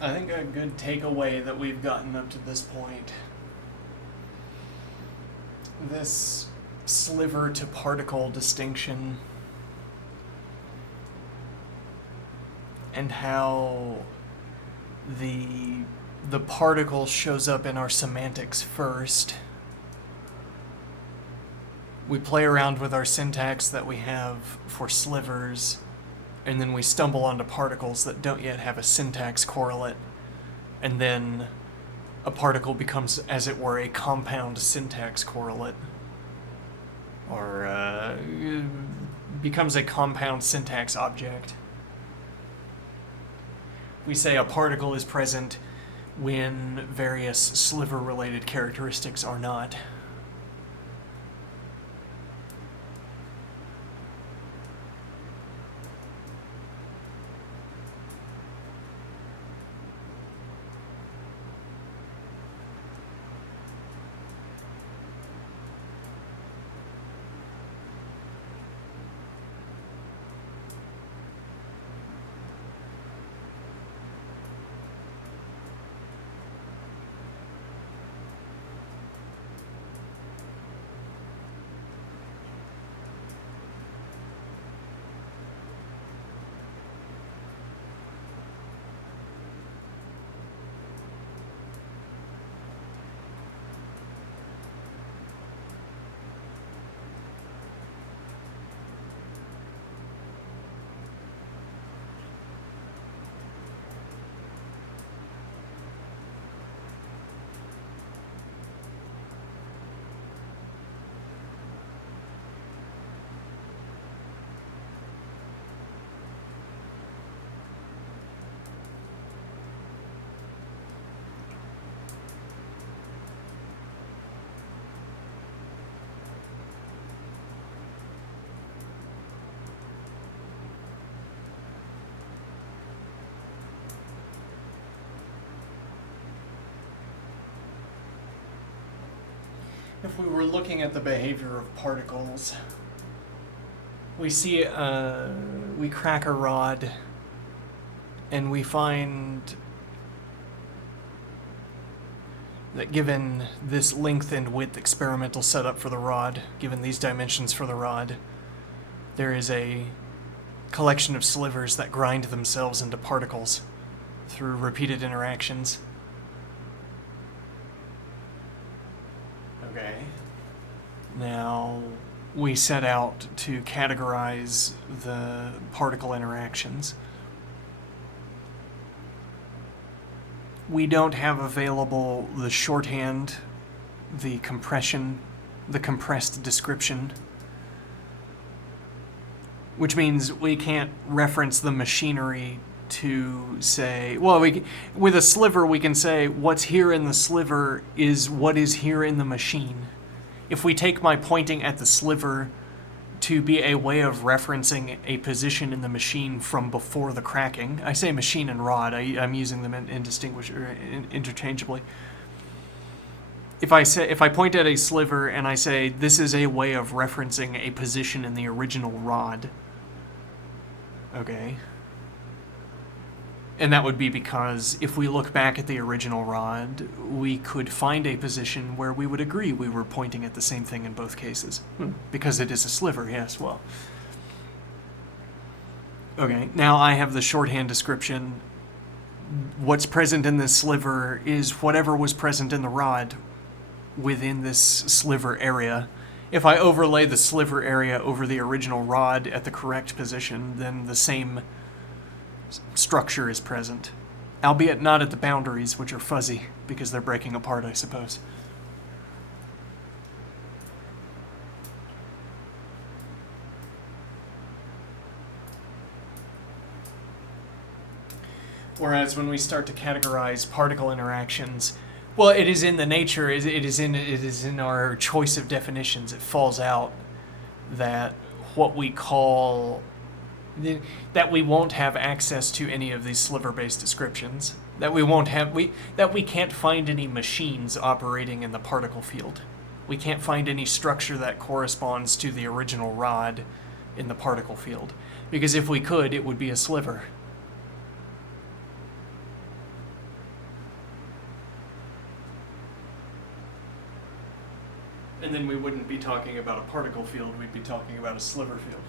I think a good takeaway that we've gotten up to this point, this sliver to particle distinction and how the particle shows up in our semantics first. We play around with our syntax that we have for slivers, and then we stumble onto particles that don't yet have a syntax correlate, and then a particle becomes, as it were, a compound syntax correlate, or becomes a compound syntax object. We say a particle is present when various sliver-related characteristics are not. If we were looking at the behavior of particles, we see, we crack a rod, and we find that given this length and width experimental setup for the rod, given these dimensions for the rod, there is a collection of slivers that grind themselves into particles through repeated interactions. Okay. Now, we set out to categorize the particle interactions. We don't have available the shorthand, the compression, the compressed description, which means we can't reference the machinery to say, well, with a sliver we can say what's here in the sliver is what is here in the machine. If we take my pointing at the sliver to be a way of referencing a position in the machine from before the cracking, I say machine and rod, I'm using them interchangeably. If I point at a sliver and I say this is a way of referencing a position in the original rod, okay. And that would be because if we look back at the original rod, we could find a position where we would agree we were pointing at the same thing in both cases. Because it is a sliver, yes, well. Okay, now I have the shorthand description. What's present in this sliver is whatever was present in the rod within this sliver area. If I overlay the sliver area over the original rod at the correct position, then the same structure is present, albeit not at the boundaries, which are fuzzy because they're breaking apart, I suppose. Whereas when we start to categorize particle interactions, well, it is in the nature, it is in our choice of definitions. It falls out that what we call that we won't have access to any of these sliver-based descriptions. That we can't find any machines operating in the particle field. We can't find any structure that corresponds to the original rod in the particle field. Because if we could, it would be a sliver. And then we wouldn't be talking about a particle field, we'd be talking about a sliver field.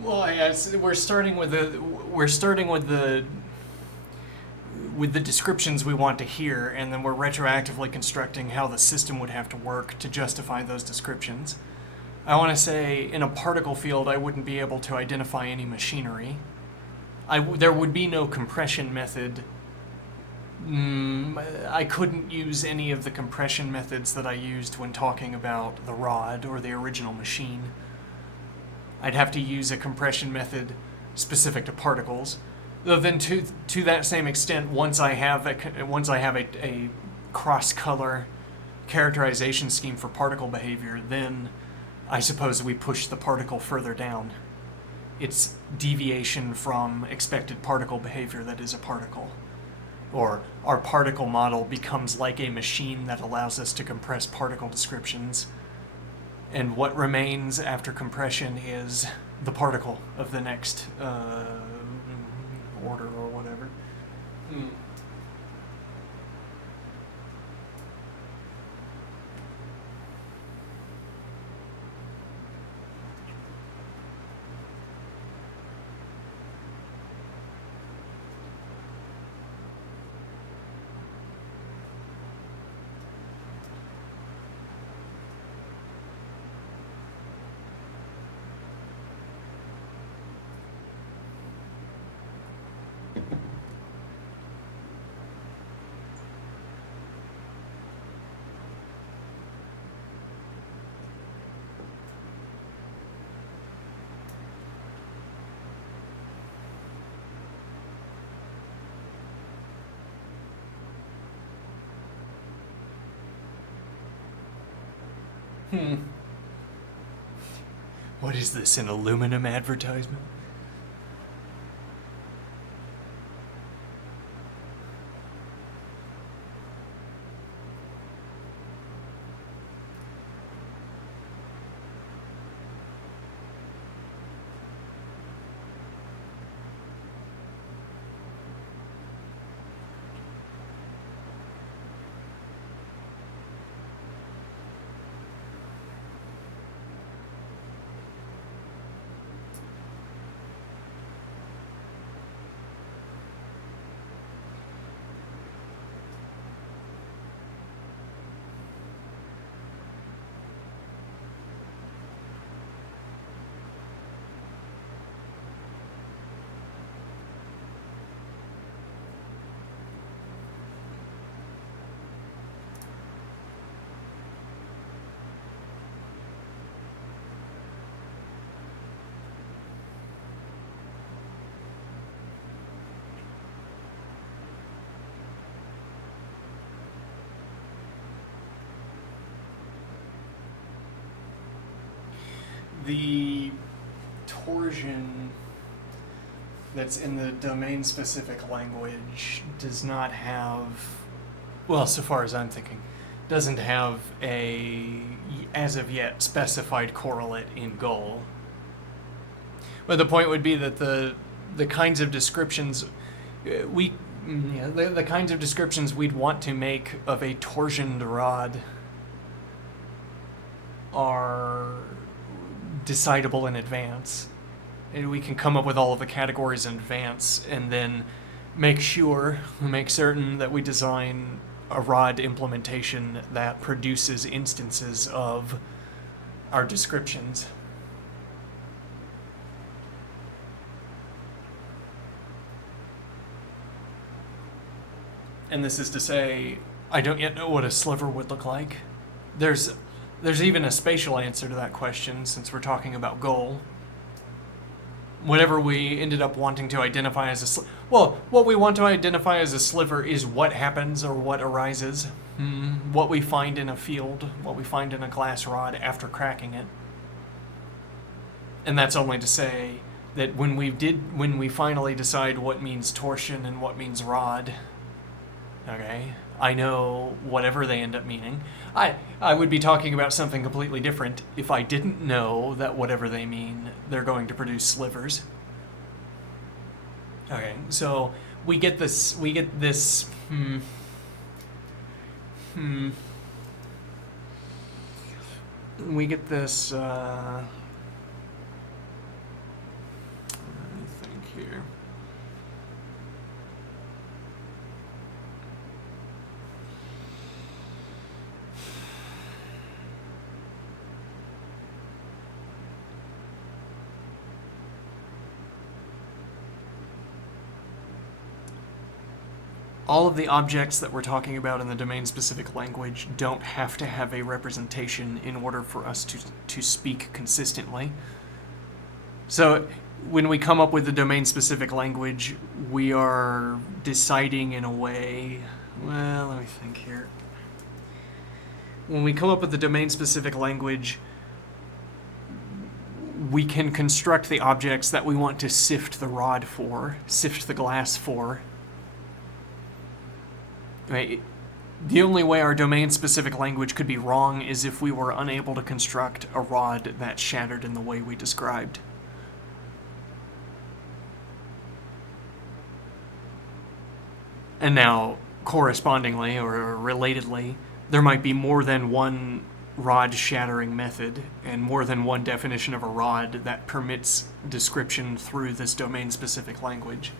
Well, yes, we're starting with the descriptions we want to hear, and then we're retroactively constructing how the system would have to work to justify those descriptions. I want to say in a particle field, I wouldn't be able to identify any machinery. There would be no compression method. I couldn't use any of the compression methods that I used when talking about the rod or the original machine. I'd have to use a compression method specific to particles. Though then, to that same extent, once I have a cross-color characterization scheme for particle behavior, then I suppose we push the particle further down. It's deviation from expected particle behavior that is a particle. Or our particle model becomes like a machine that allows us to compress particle descriptions. And what remains after compression is the particle of the next order or whatever. What is this, an aluminum advertisement? The torsion that's in the domain-specific language does not have, well, so far as I'm thinking, doesn't have a, as of yet, specified correlate in goal. But the point would be that the kinds of descriptions the kinds of descriptions we'd want to make of a torsioned rod are decidable in advance. And we can come up with all of the categories in advance and then make certain that we design a rod implementation that produces instances of our descriptions. And this is to say, I don't yet know what a sliver would look like. There's even a spatial answer to that question, since we're talking about goal. whatever we ended up wanting to identify as what we want to identify as a sliver is what happens or what arises, what we find in a field, what we find in a glass rod after cracking it. And that's only to say that when we finally decide what means torsion and what means rod, okay, I know whatever they end up meaning. I would be talking about something completely different if I didn't know that whatever they mean, they're going to produce slivers. Okay, so we get this, we get this let me think here. All of the objects that we're talking about in the domain-specific language don't have to have a representation in order for us to speak consistently. So when we come up with the domain-specific language, we are deciding in a way... Well, let me think here. When we come up with the domain-specific language, we can construct the objects that we want to sift the rod for, sift the glass for. Right. The only way our domain-specific language could be wrong is if we were unable to construct a rod that shattered in the way we described. And now, correspondingly, or relatedly, there might be more than one rod-shattering method, and more than one definition of a rod that permits description through this domain-specific language.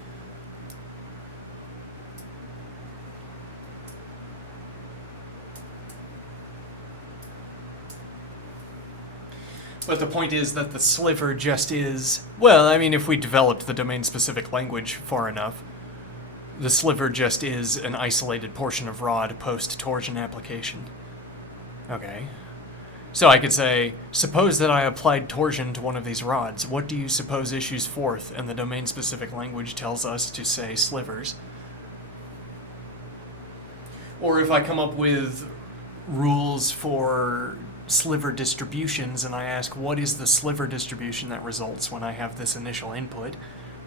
But the point is that the sliver just is... Well, I mean, if we developed the domain-specific language far enough, the sliver just is an isolated portion of rod post-torsion application. Okay. So I could say, suppose that I applied torsion to one of these rods. What do you suppose issues forth? And the domain-specific language tells us to say slivers. Or if I come up with rules for sliver distributions and I ask what is the sliver distribution that results when I have this initial input,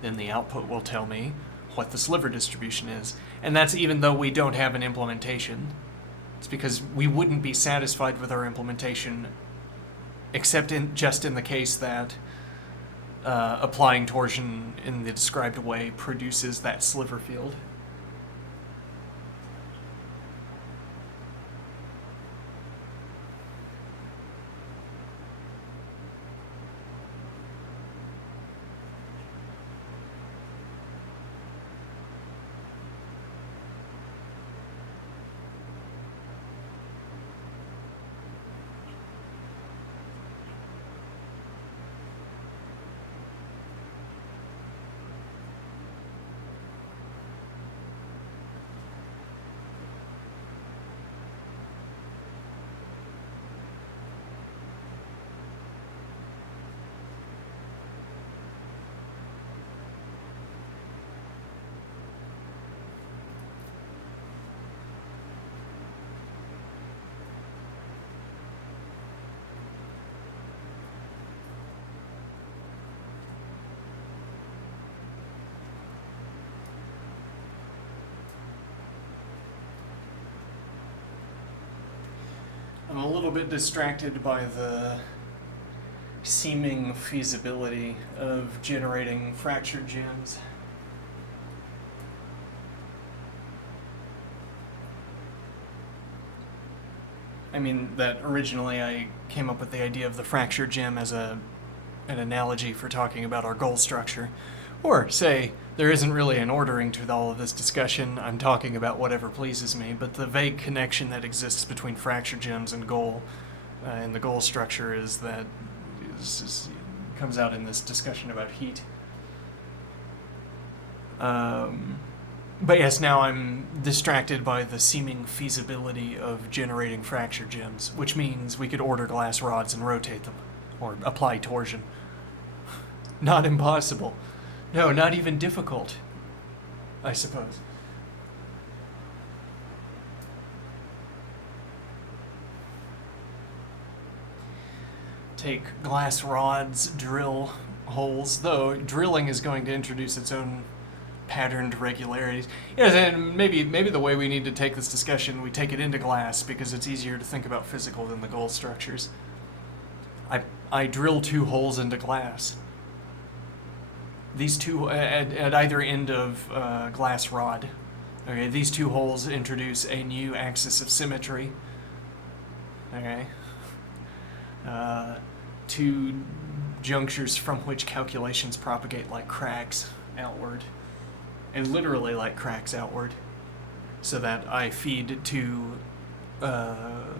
then the output will tell me what the sliver distribution is. And that's even though we don't have an implementation. It's because we wouldn't be satisfied with our implementation except just in the case that applying torsion in the described way produces that sliver field. I'm a little bit distracted by the seeming feasibility of generating fractured gems. I mean, that originally I came up with the idea of the fractured gem as an analogy for talking about our goal structure. Or, say, there isn't really an ordering to all of this discussion, I'm talking about whatever pleases me, but the vague connection that exists between fractured gems and goal, and the goal structure is that comes out in this discussion about heat. But yes, now I'm distracted by the seeming feasibility of generating fractured gems, which means we could order glass rods and rotate them, or apply torsion. Not impossible. No, not even difficult, I suppose. Take glass rods, drill holes, though drilling is going to introduce its own patterned regularities. Yes, and maybe the way we need to take this discussion, we take it into glass because it's easier to think about physical than the goal structures. I drill two holes into glass. These two at either end of glass rod. Okay, these two holes introduce a new axis of symmetry. Okay. Two junctures from which calculations propagate like cracks outward, and literally like cracks outward, so that I feed two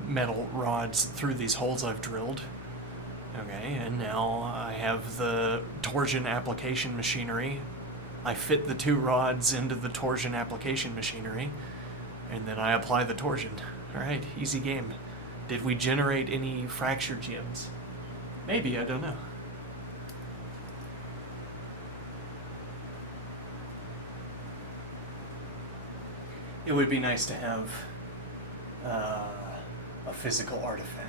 metal rods through these holes I've drilled. Okay, and now I have the torsion application machinery. I fit the two rods into the torsion application machinery, and then I apply the torsion. Alright, easy game. Did we generate any fracture gems? Maybe, I don't know. It would be nice to have a physical artifact.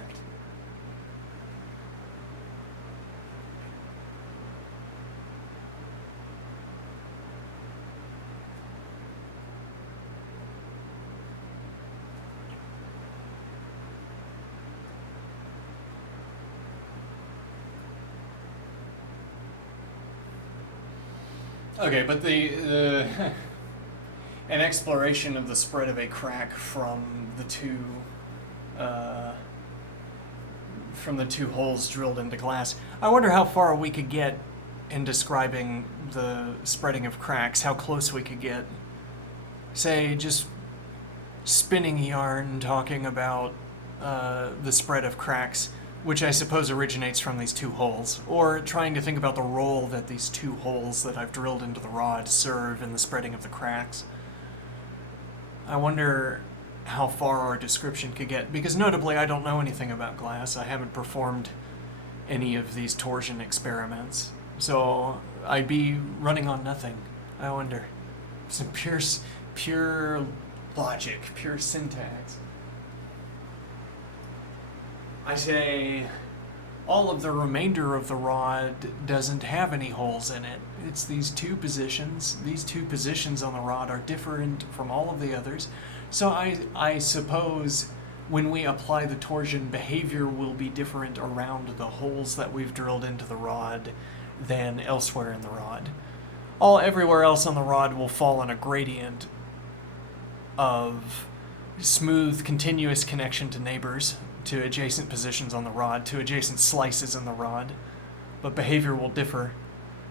Okay, but an exploration of the spread of a crack from the two holes drilled into glass. I wonder how far we could get in describing the spreading of cracks. How close we could get. Say, just spinning yarn, talking about the spread of cracks, which I suppose originates from these two holes, or trying to think about the role that these two holes that I've drilled into the rod serve in the spreading of the cracks. I wonder how far our description could get, because notably I don't know anything about glass. I haven't performed any of these torsion experiments, so I'd be running on nothing. I wonder. Some pure logic, pure syntax. I say all of the remainder of the rod doesn't have any holes in it. It's these two positions. These two positions on the rod are different from all of the others. So I suppose when we apply the torsion, behavior will be different around the holes that we've drilled into the rod than elsewhere in the rod. Everywhere else on the rod will fall in a gradient of smooth, continuous connection to neighbors, to adjacent positions on the rod, to adjacent slices in the rod, but behavior will differ.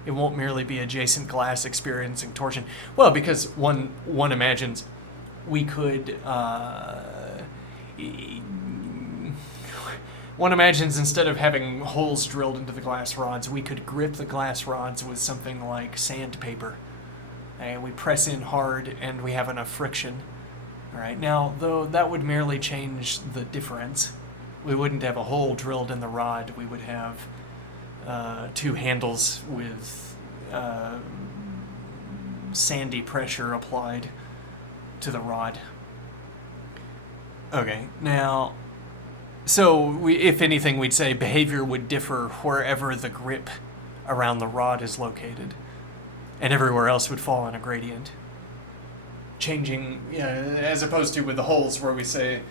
It won't merely be adjacent glass experiencing torsion. Well, because one imagines we could, one imagines instead of having holes drilled into the glass rods, we could grip the glass rods with something like sandpaper, and we press in hard and we have enough friction. All right, now, though that would merely change the difference. We wouldn't have a hole drilled in the rod. We would have two handles with sandy pressure applied to the rod. Okay, now, so if anything, we'd say behavior would differ wherever the grip around the rod is located, and everywhere else would fall in a gradient. Changing, as opposed to with the holes where we say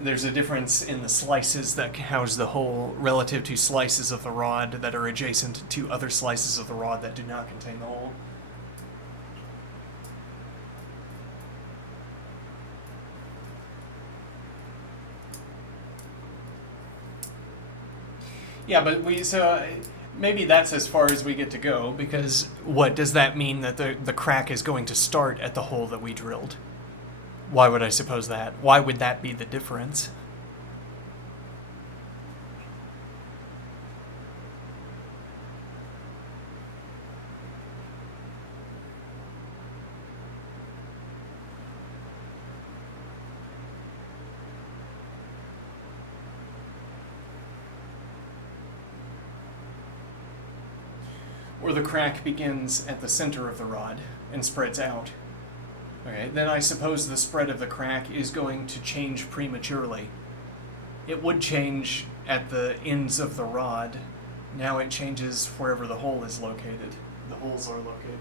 there's a difference in the slices that house the hole relative to slices of the rod that are adjacent to other slices of the rod that do not contain the hole. Yeah, but maybe that's as far as we get to go, because what does that mean that the crack is going to start at the hole that we drilled? Why would I suppose that? Why would that be the difference? or the crack begins at the center of the rod and spreads out, okay, then I suppose the spread of the crack is going to change prematurely. It would change at the ends of the rod. Now it changes wherever the hole is located. The holes are located.